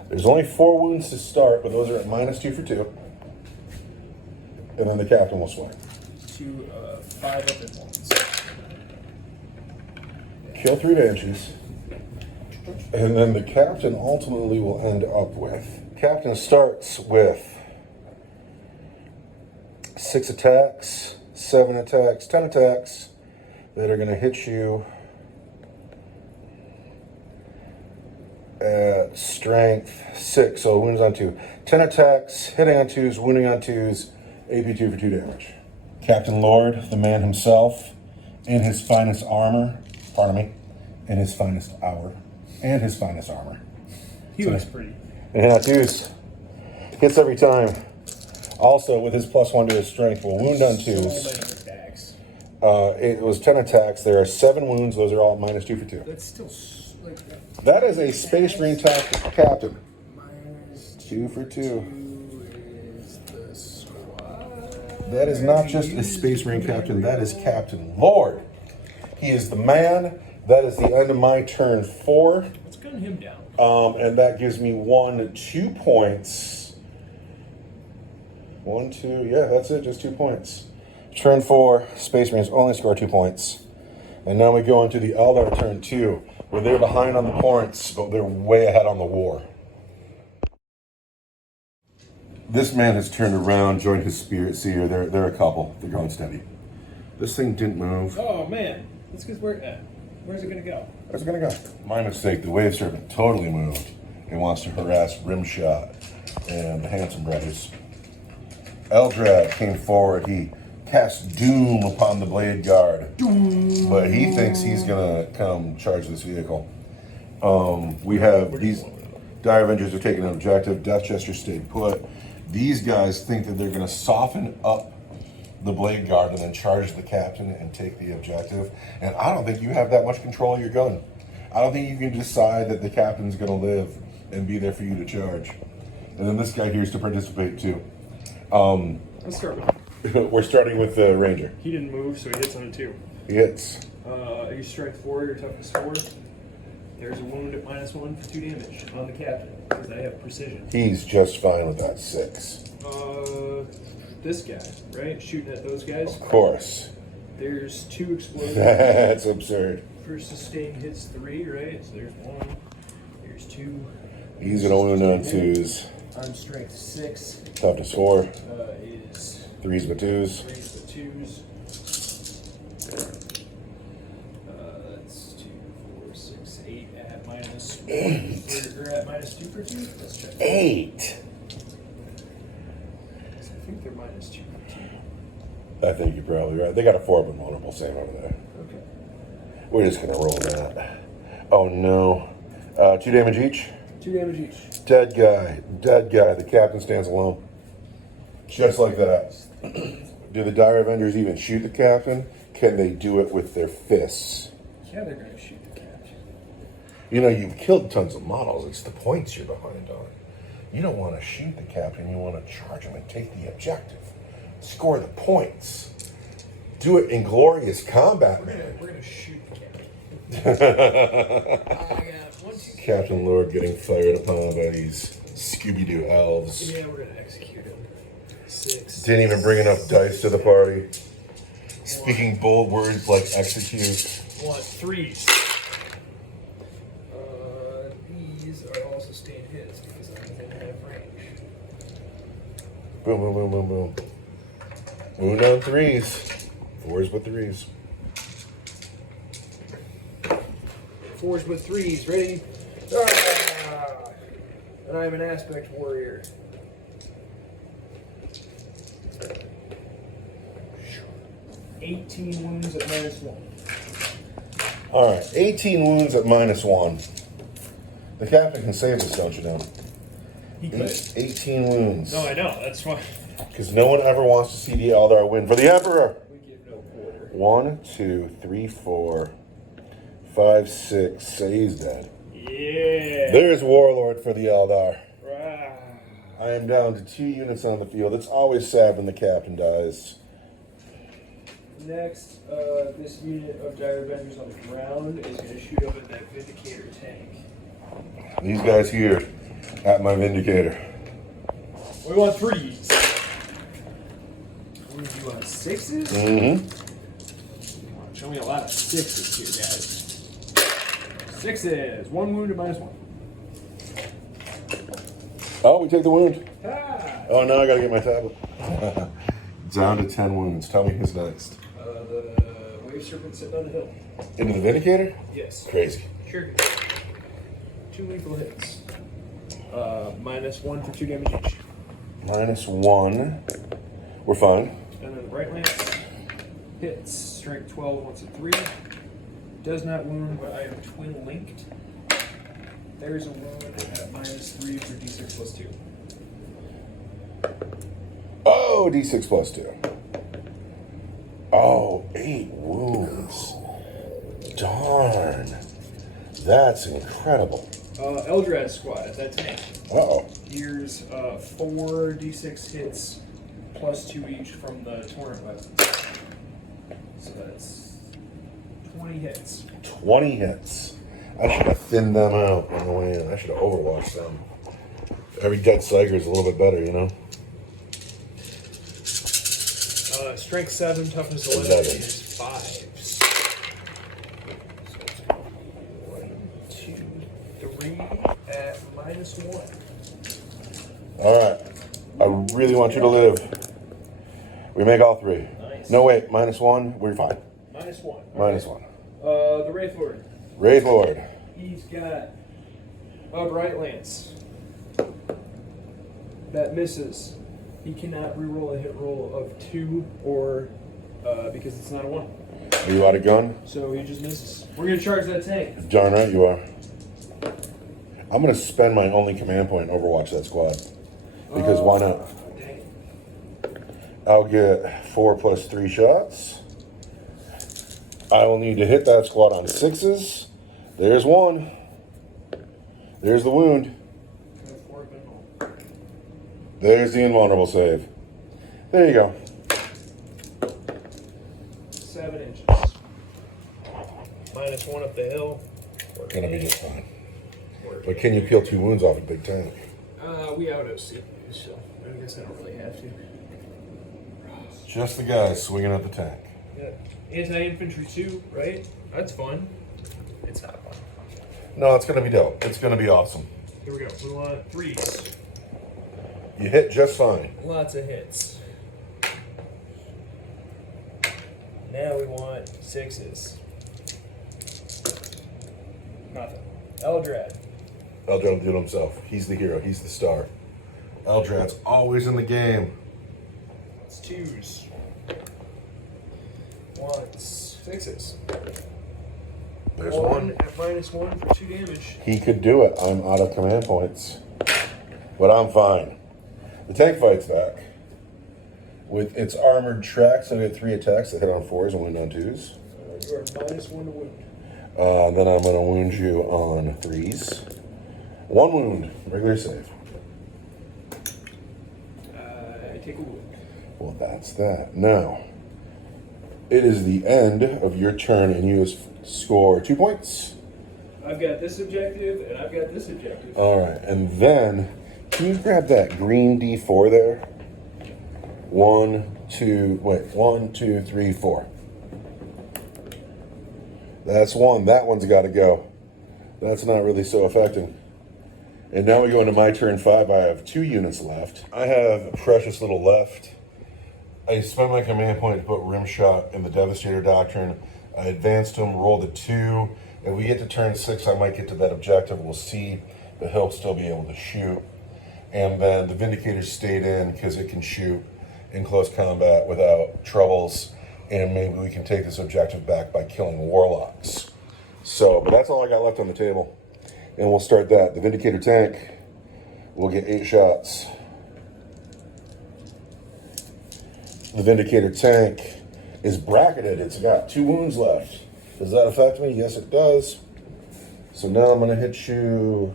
There's only 4 wounds to start, but those are at -2 for 2. And then the captain will swing. 5 up at once. Kill 3 banshees. And then the captain ultimately will end up with. Captain starts with 6 attacks, 7 attacks, 10 attacks that are going to hit you at strength 6, so wounds on 2. 10 attacks, hitting on 2s, wounding on 2s, AP 2 for 2 damage. Captain Lord, the man himself, in his finest armor, pardon me, in his finest hour, and his finest armor. He looks pretty. Yeah, 2s. Hits every time. Also, with his +1 to his strength, will wound on 2s. Attacks. It was 10 attacks. There are 7 wounds. Those are all at -2 for 2. That's still like That is a Space Marine captain. -2 for 2. 2 is the squad. That is not just a Space Marine captain. That is Captain Lord. He is the man. That is the end of my turn 4. Let's gun him down. And that gives me 2 points. 1, 2, yeah, that's it, just 2 points. Turn 4, Space Marines only score 2 points. And now we go into the Eldar turn 2, where they're behind on the points, but they're way ahead on the war. This man has turned around, joined his Spirit Seer. They're a couple. They're going steady. This thing didn't move. Oh man, that's because where's it gonna go? Where's it gonna go? My mistake. The Wave Serpent totally moved and wants to harass Rimshot and the Handsome Brothers. Eldrad came forward. He cast Doom upon the Blade Guard. Doom. But he thinks he's gonna come charge this vehicle. We have these Dire Avengers are taking an objective. Death Jester stayed put. These guys think that they're gonna soften up the Blade Guard and then charge the captain and take the objective. And I don't think you have that much control of your gun. I don't think you can decide that the captain's gonna live and be there for you to charge. And then this guy here is to participate too. Let's start with We're starting with the Ranger. he didn't move, so he hits on a 2. He hits. Your strength 4, your toughness 4. There's a wound at -1 for 2 damage on the captain, because I have precision. He's just fine with that 6. This guy, right? Shooting at those guys. Of course. There's 2 explosions. That's absurd. First sustain hits 3, right? So there's 1. There's 2. He's gonna wound on 2s. I'm strength 6. Toughness 4. Is 3s but 2s. 3s to 2s. That's 2, 4, 6, 8 at -1 or at -2 for 2. Let's check. 8. I think they're -2 for 2. I think you're probably right. They got a 4 but vulnerable save over there. Okay. We're just gonna roll that. Oh no. 2 damage each. 2 damage each. Dead guy. Dead guy. The captain stands alone. Just like that. Do the Dire Avengers even shoot the captain? Can they do it with their fists? Yeah, they're gonna shoot the captain. You know, you've killed tons of models. It's the points you're behind on. You don't want to shoot the captain. You want to charge him and take the objective. Score the points. Do it in glorious combat, man. We're gonna shoot the captain. I got 1, 2, Captain Lord getting fired upon by these Scooby-Doo elves. Yeah, we're gonna execute him. 6. Didn't even bring enough dice to the party. Speaking bold words like execute. 1, 3s. These are all sustained hits because I'm within half range. Boom, boom, boom, boom, boom. Wound on 3s. 4s with 3s. 4s with 3s. Ready? Ah! And I'm an aspect warrior. $18 wounds at -1. Alright, 18 wounds at -1. The captain can save this, don't you know? He could. 18 wounds. No, I know. That's why. Because no one ever wants to see the Eldar win for the Emperor. We give no quarter. 1, 2, 3, 4, 5, 6. So he's dead. Yeah. There's Warlord for the Eldar. Rah. I am down to 2 units on the field. It's always sad when the captain dies. Next, this unit of Dire Avengers on the ground is going to shoot up at that Vindicator tank. These guys here at my Vindicator. We want 3s. What do you want, 6s? Mm-hmm. Show me a lot of 6s here, guys. 6s. 1 wound at -1. Oh, we take the wound. Ah! Oh, now I gotta get my tablet. Down to 10 wounds. Tell me who's next. The Wave Serpent sitting on the hill. Into the Vindicator? Yes. Crazy. Sure. 2 lethal hits. -1 for 2 damage each. -1. We're fine. And then the Bright Lance hits. Strength 12 once a 3. Does not wound, but I am twin linked. There's a wound at -3 for d6 plus 2. Oh, d6 plus 2. Oh, 8 wounds. Darn. That's incredible. Eldrad squad at that tank. Uh-oh. Here's 4 d6 hits plus 2 each from the torrent weapon. So that's 20 hits. 20 hits. I should have thinned them out on the way in. I should have overwatched them. Every dead Sliger is a little bit better, you know? Strength 7, toughness 11 11. is 5s. So it's 1, 2, 3 at -1. Alright. I really want you to live. We make all 3. Nice. No, wait. -1. We're fine. -1. -1. The Wraith Lord. Wraith Lord. He's got a Bright Lance. That misses. He cannot reroll a hit roll of 2 or because it's not a 1. Are you out of gun? So he just misses. We're gonna charge that tank. Darn right you are. I'm going to spend my only command point and overwatch that squad. Because why not? Dang. I'll get 4 plus 3 shots. I will need to hit that squad on 6s. There's 1. There's the wound. There's the invulnerable save. There you go. 7 inches. -1 up the hill. Gonna be just fine. But can you peel 2 wounds off a big tank? We out of CPU, so I guess I don't really have to. Just the guys swinging at the tank. Yeah. Anti-infantry 2, right? That's fun. It's not fun. No, it's gonna be dope. It's gonna be awesome. Here we go. We want 3s. You hit just fine. Lots of hits. Now we want 6s. Nothing. Eldrad. Eldrad will do it himself. He's the hero. He's the star. Eldrad's always in the game. It's 2s. Wants 6s. There's 1 one. at -1 for 2 damage. He could do it. I'm out of command points. But I'm fine. The tank fights back. With its armored tracks, I get 3 attacks that hit on 4s and wound on 2s. You are -1 to wound. Then I'm going to wound you on 3s. 1 wound, regular save. I take a wound. Well, that's that. Now, It is the end of your turn, and you score 2 points. I've got this objective, and I've got this objective. All right, and then can you grab that green D4 there? 1, 2, 3, 4. That's one. That one's got to go. That's not really so effective. And now we go into my turn 5. I have 2 units left. I have a precious little left. I spent my command point to put Rimshot in the Devastator Doctrine. I advanced him, rolled a 2. If we get to turn 6, I might get to that objective. We'll see, but he'll still be able to shoot. And then the Vindicator stayed in because it can shoot in close combat without troubles. And maybe we can take this objective back by killing warlocks. So, but that's all I got left on the table. And we'll start that. The Vindicator tank will get 8 shots. The Vindicator tank is bracketed. It's got 2 wounds left. Does that affect me? Yes, it does. So now I'm going to hit you.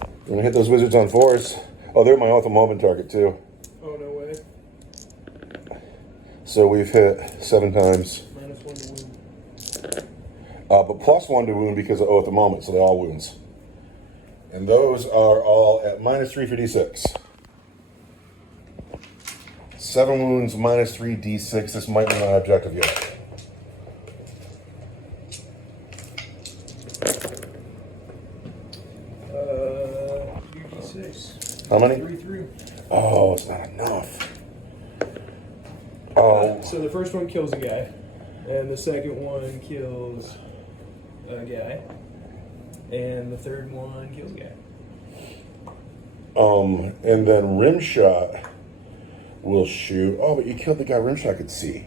I'm going to hit those wizards on 4s. Oh, they're my Alpha Moment target, too. Oh, no way. So we've hit 7 times. -1 to wound. But +1 to wound because of Oath of Moment, so they're all wounds. And those are all at -3 for D6. 7 wounds, -3 D6. This might be my objective yet. D6. How many? 3. Oh, it's not enough. Oh, So the first one kills a guy, and the second one kills a guy, and the third one kills a guy. and then Rimshot will shoot. Oh, but you killed the guy Rimshot could see.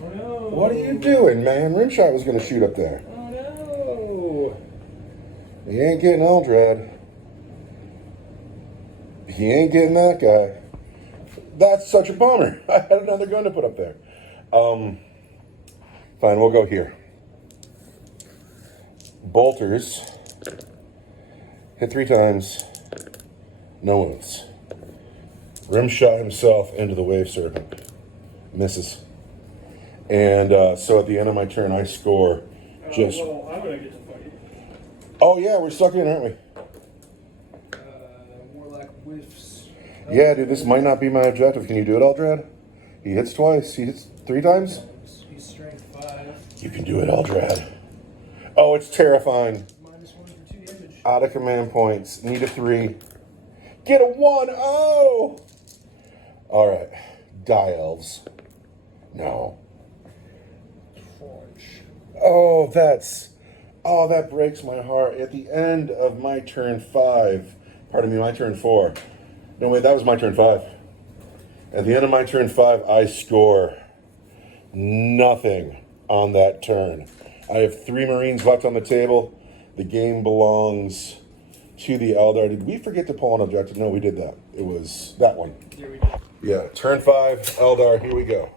Oh no! What are you doing, man? Rimshot was going to shoot up there. Oh no! He ain't getting Eldrad. He ain't getting that guy. That's such a bummer. I had another gun to put up there. Fine, we'll go here. Bolters. Hit 3 times. No wounds. Rimshot himself into the Wave Serpent. Misses. And so at the end of my turn, I score just... Well, I'm gonna get to fight. Oh yeah, we're stuck in, aren't we? Warlock whiffs. Yeah, dude, this might not be my objective. Can you do it, Eldrad? He hits twice. He hits 3 times? He's strength 5. You can do it, Eldrad. Oh, it's terrifying. -1 for 2 damage. Out of command points. Need a 3. Get a 1. Oh! Alright. Die, elves. No. Oh, that breaks my heart. At the end of my turn 5, pardon me, my turn 4. No, wait, that was my turn 5. At the end of my turn 5, I score nothing on that turn. I have 3 Marines left on the table. The game belongs to the Eldar. Did we forget to pull an objective? No, we did that. It was that one. Here we go. Yeah, turn 5, Eldar, here we go.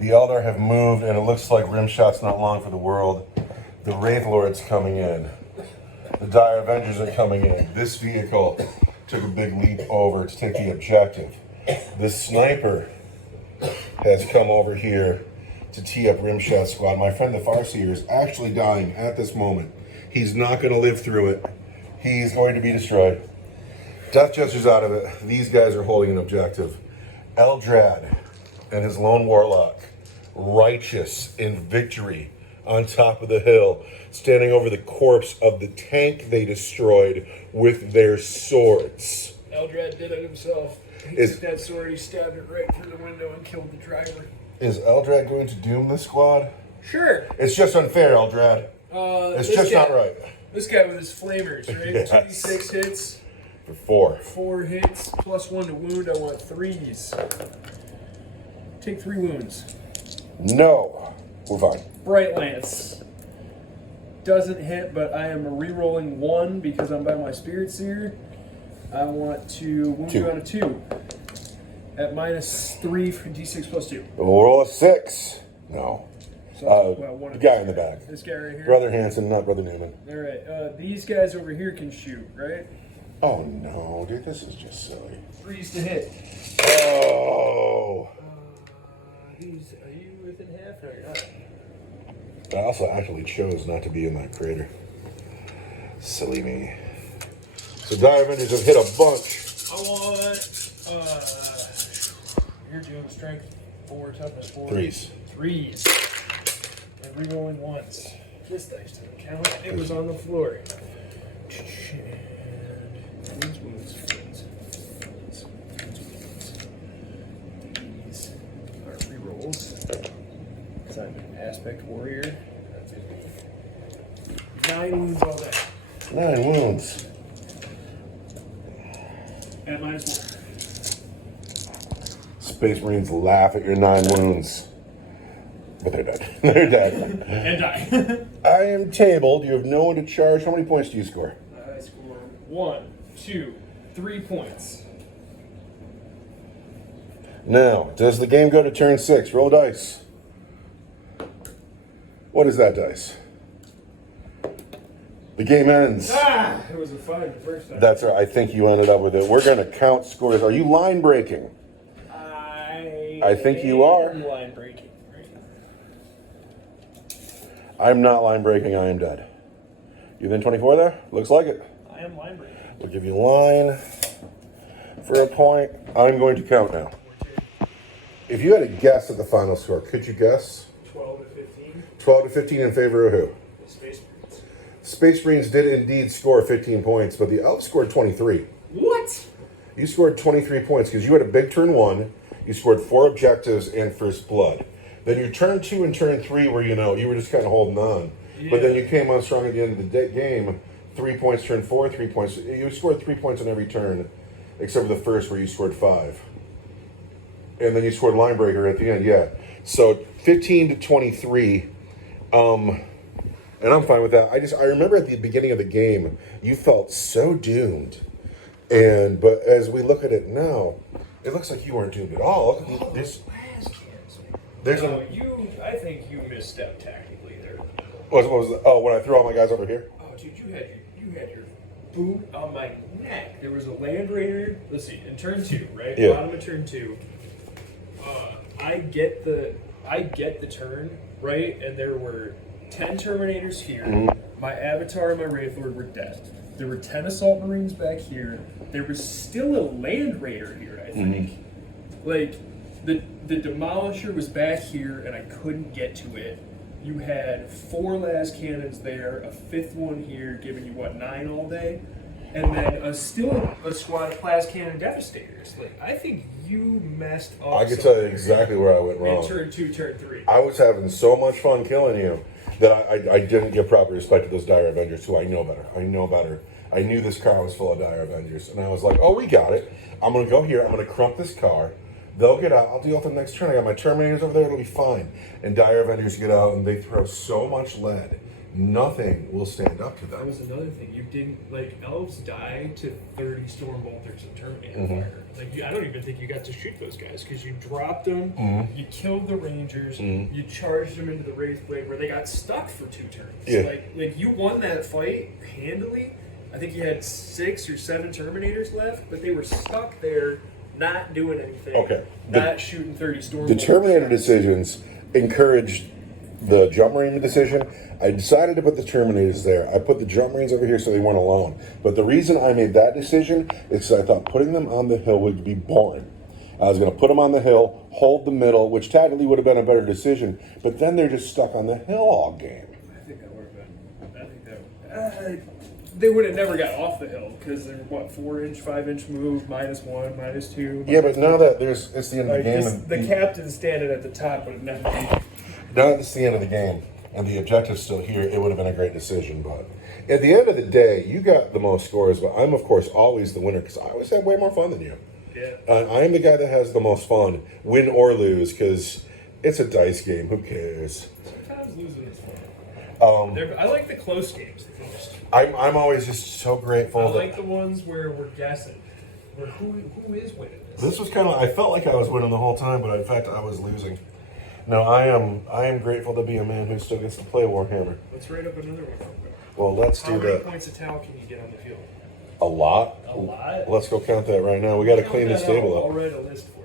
The Eldar have moved, and it looks like Rimshot's not long for the world. The Wraith Lord's coming in. The Dire Avengers are coming in. This vehicle took a big leap over to take the objective. The Sniper has come over here to tee up Rimshot's squad. My friend the Farseer is actually dying at this moment. He's not going to live through it. He's going to be destroyed. Death Jester's out of it. These guys are holding an objective. Eldrad and his lone warlock, righteous in victory on top of the hill, standing over the corpse of the tank they destroyed with their swords. Eldrad did it himself. He took that sword, he stabbed it right through the window and killed the driver. Is Eldrad going to doom this squad? Sure. It's just unfair, Eldrad. It's just not right. This guy with his flamers, right? Yes. 26 hits. For 4. 4 hits, +1 to wound. I want 3s. Take 3 wounds. No. We're fine. Bright Lance. Doesn't hit, but I am re-rolling 1 because I'm by my Spirit Seer. I want to wound 2. you on a 2. At -3 for D6 +2. We'll roll a 6. No. So, one The of guy these in the guys. back. This guy right here. Brother Hanson, not Brother Newman. All right. These guys over here can shoot, right? Oh no, dude, this is just silly. 3s to hit. Oh. Are you within half? No, you're not. I also actually chose not to be in that crater. Silly me. So Dire Avengers have hit a bunch. I want, you're doing strength 4, toughness 4. Threes. And re-rolling once. This dice doesn't count. It was on the floor. And wounds. These are re-rolls. Because I'm an aspect warrior. That's it. 9 wounds all day. 9 wounds. At -1. Space Marines laugh at your 9 wounds. But they're dead. They're dead. And die. I am tabled. You have no one to charge. How many points do you score? I score 1, 2, 3 points. Now, does the game go to turn 6? Roll dice. What is that dice? The game ends. It was a 5 the first time. That's right. I think you ended up with it. We're going to count scores. Are you line breaking? I think you are. I'm line breaking. Right? I'm not line breaking. I am dead. You within 24 there? Looks like it. I am line breaking. We'll give you line for a point. I'm going to count now. If you had a guess at the final score, could you guess? 12 to 15. 12 to 15 in favor of who? The Space Marines. Space Marines did indeed score 15 points, but the Elves scored 23. What? You scored 23 points because you had a big turn 1. You scored 4 objectives and first blood. Then your turn 2 and turn 3 were, you were just kind of holding on. Yeah. But then you came on strong at the end of the game. 3 points, turn 4, 3 points. You scored 3 points on every turn, except for the first where you scored 5. And then you scored line breaker at the end, yeah. So 15 to 23. And I'm fine with that. I remember at the beginning of the game, you felt so doomed. But as we look at it now, it looks like you weren't doomed at all. I think you misstepped tactically there. What was when I threw all my guys over here? Oh, dude, you had your boot on my neck. There was a Land Raider. Let's see, in turn 2, right? Yeah. Bottom of turn 2. I get the turn, right? And there were 10 Terminators here. Mm-hmm. My Avatar and my Wraith Lord were dead. There were 10 Assault Marines back here. There was still a Land Raider here, I think. Mm-hmm. Like, the Demolisher was back here, and I couldn't get to it. You had 4 las cannons there, a 5th one here, giving you, 9 all day? And then still a squad of las cannon Devastators. Like, I think you messed up. I can tell you exactly where I went wrong. In turn 2, turn 3. I was having so much fun killing you that I didn't give proper respect to those Dire Avengers, who I know better. I knew this car was full of Dire Avengers, and I was like, oh, we got it. I'm going to go here. I'm going to crump this car. They'll get out. I'll deal with them next turn. I got my Terminators over there. It'll be fine. And Dire Avengers get out, and they throw so much lead. Nothing will stand up to That them. was another thing. You didn't, Elves die to 30 Storm Bolters and Terminator fire. I don't even think you got to shoot those guys, because you dropped them, you killed the Rangers, you charged them into the Wraith Blade, where they got stuck for 2 turns. Yeah. You won that fight handily. I think you had 6 or 7 Terminators left, but they were stuck there, not doing anything. Okay. Not shooting 30 Storm The Bolters. Terminator decisions encouraged the Jump Marine decision. I decided to put the Terminators there. I put the Jump Marines over here so they weren't alone. But the reason I made that decision is because I thought putting them on the hill would be boring. I was going to put them on the hill, hold the middle, which tactically would have been a better decision. But then they're just stuck on the hill all game. I think that would have been. I think that. They would have never got off the hill because they're 4-inch, 5-inch move, -1, -2. Yeah, but now that it's the end of the game. The captain's standing at the top would have never been. Now that it's the end of the game and the objective's still here, it would have been a great decision. But at the end of the day, you got the most scores, but I'm, of course, always the winner because I always have way more fun than you. Yeah. I am the guy that has the most fun, win or lose, because it's a dice game. Who cares? Sometimes losing is fun. Um, I like the close games the most. I'm always just so grateful. I like the ones where we're guessing. Where who is winning This was kind of, I felt like I was winning the whole time, but in fact I was losing. No, I am grateful to be a man who still gets to play Warhammer. Let's write up another one real quick. Well, let's do How many that. points of towel can you get on the field? A lot. A lot? Let's go count that right now. We got to clean this table I'll up. write a list for you.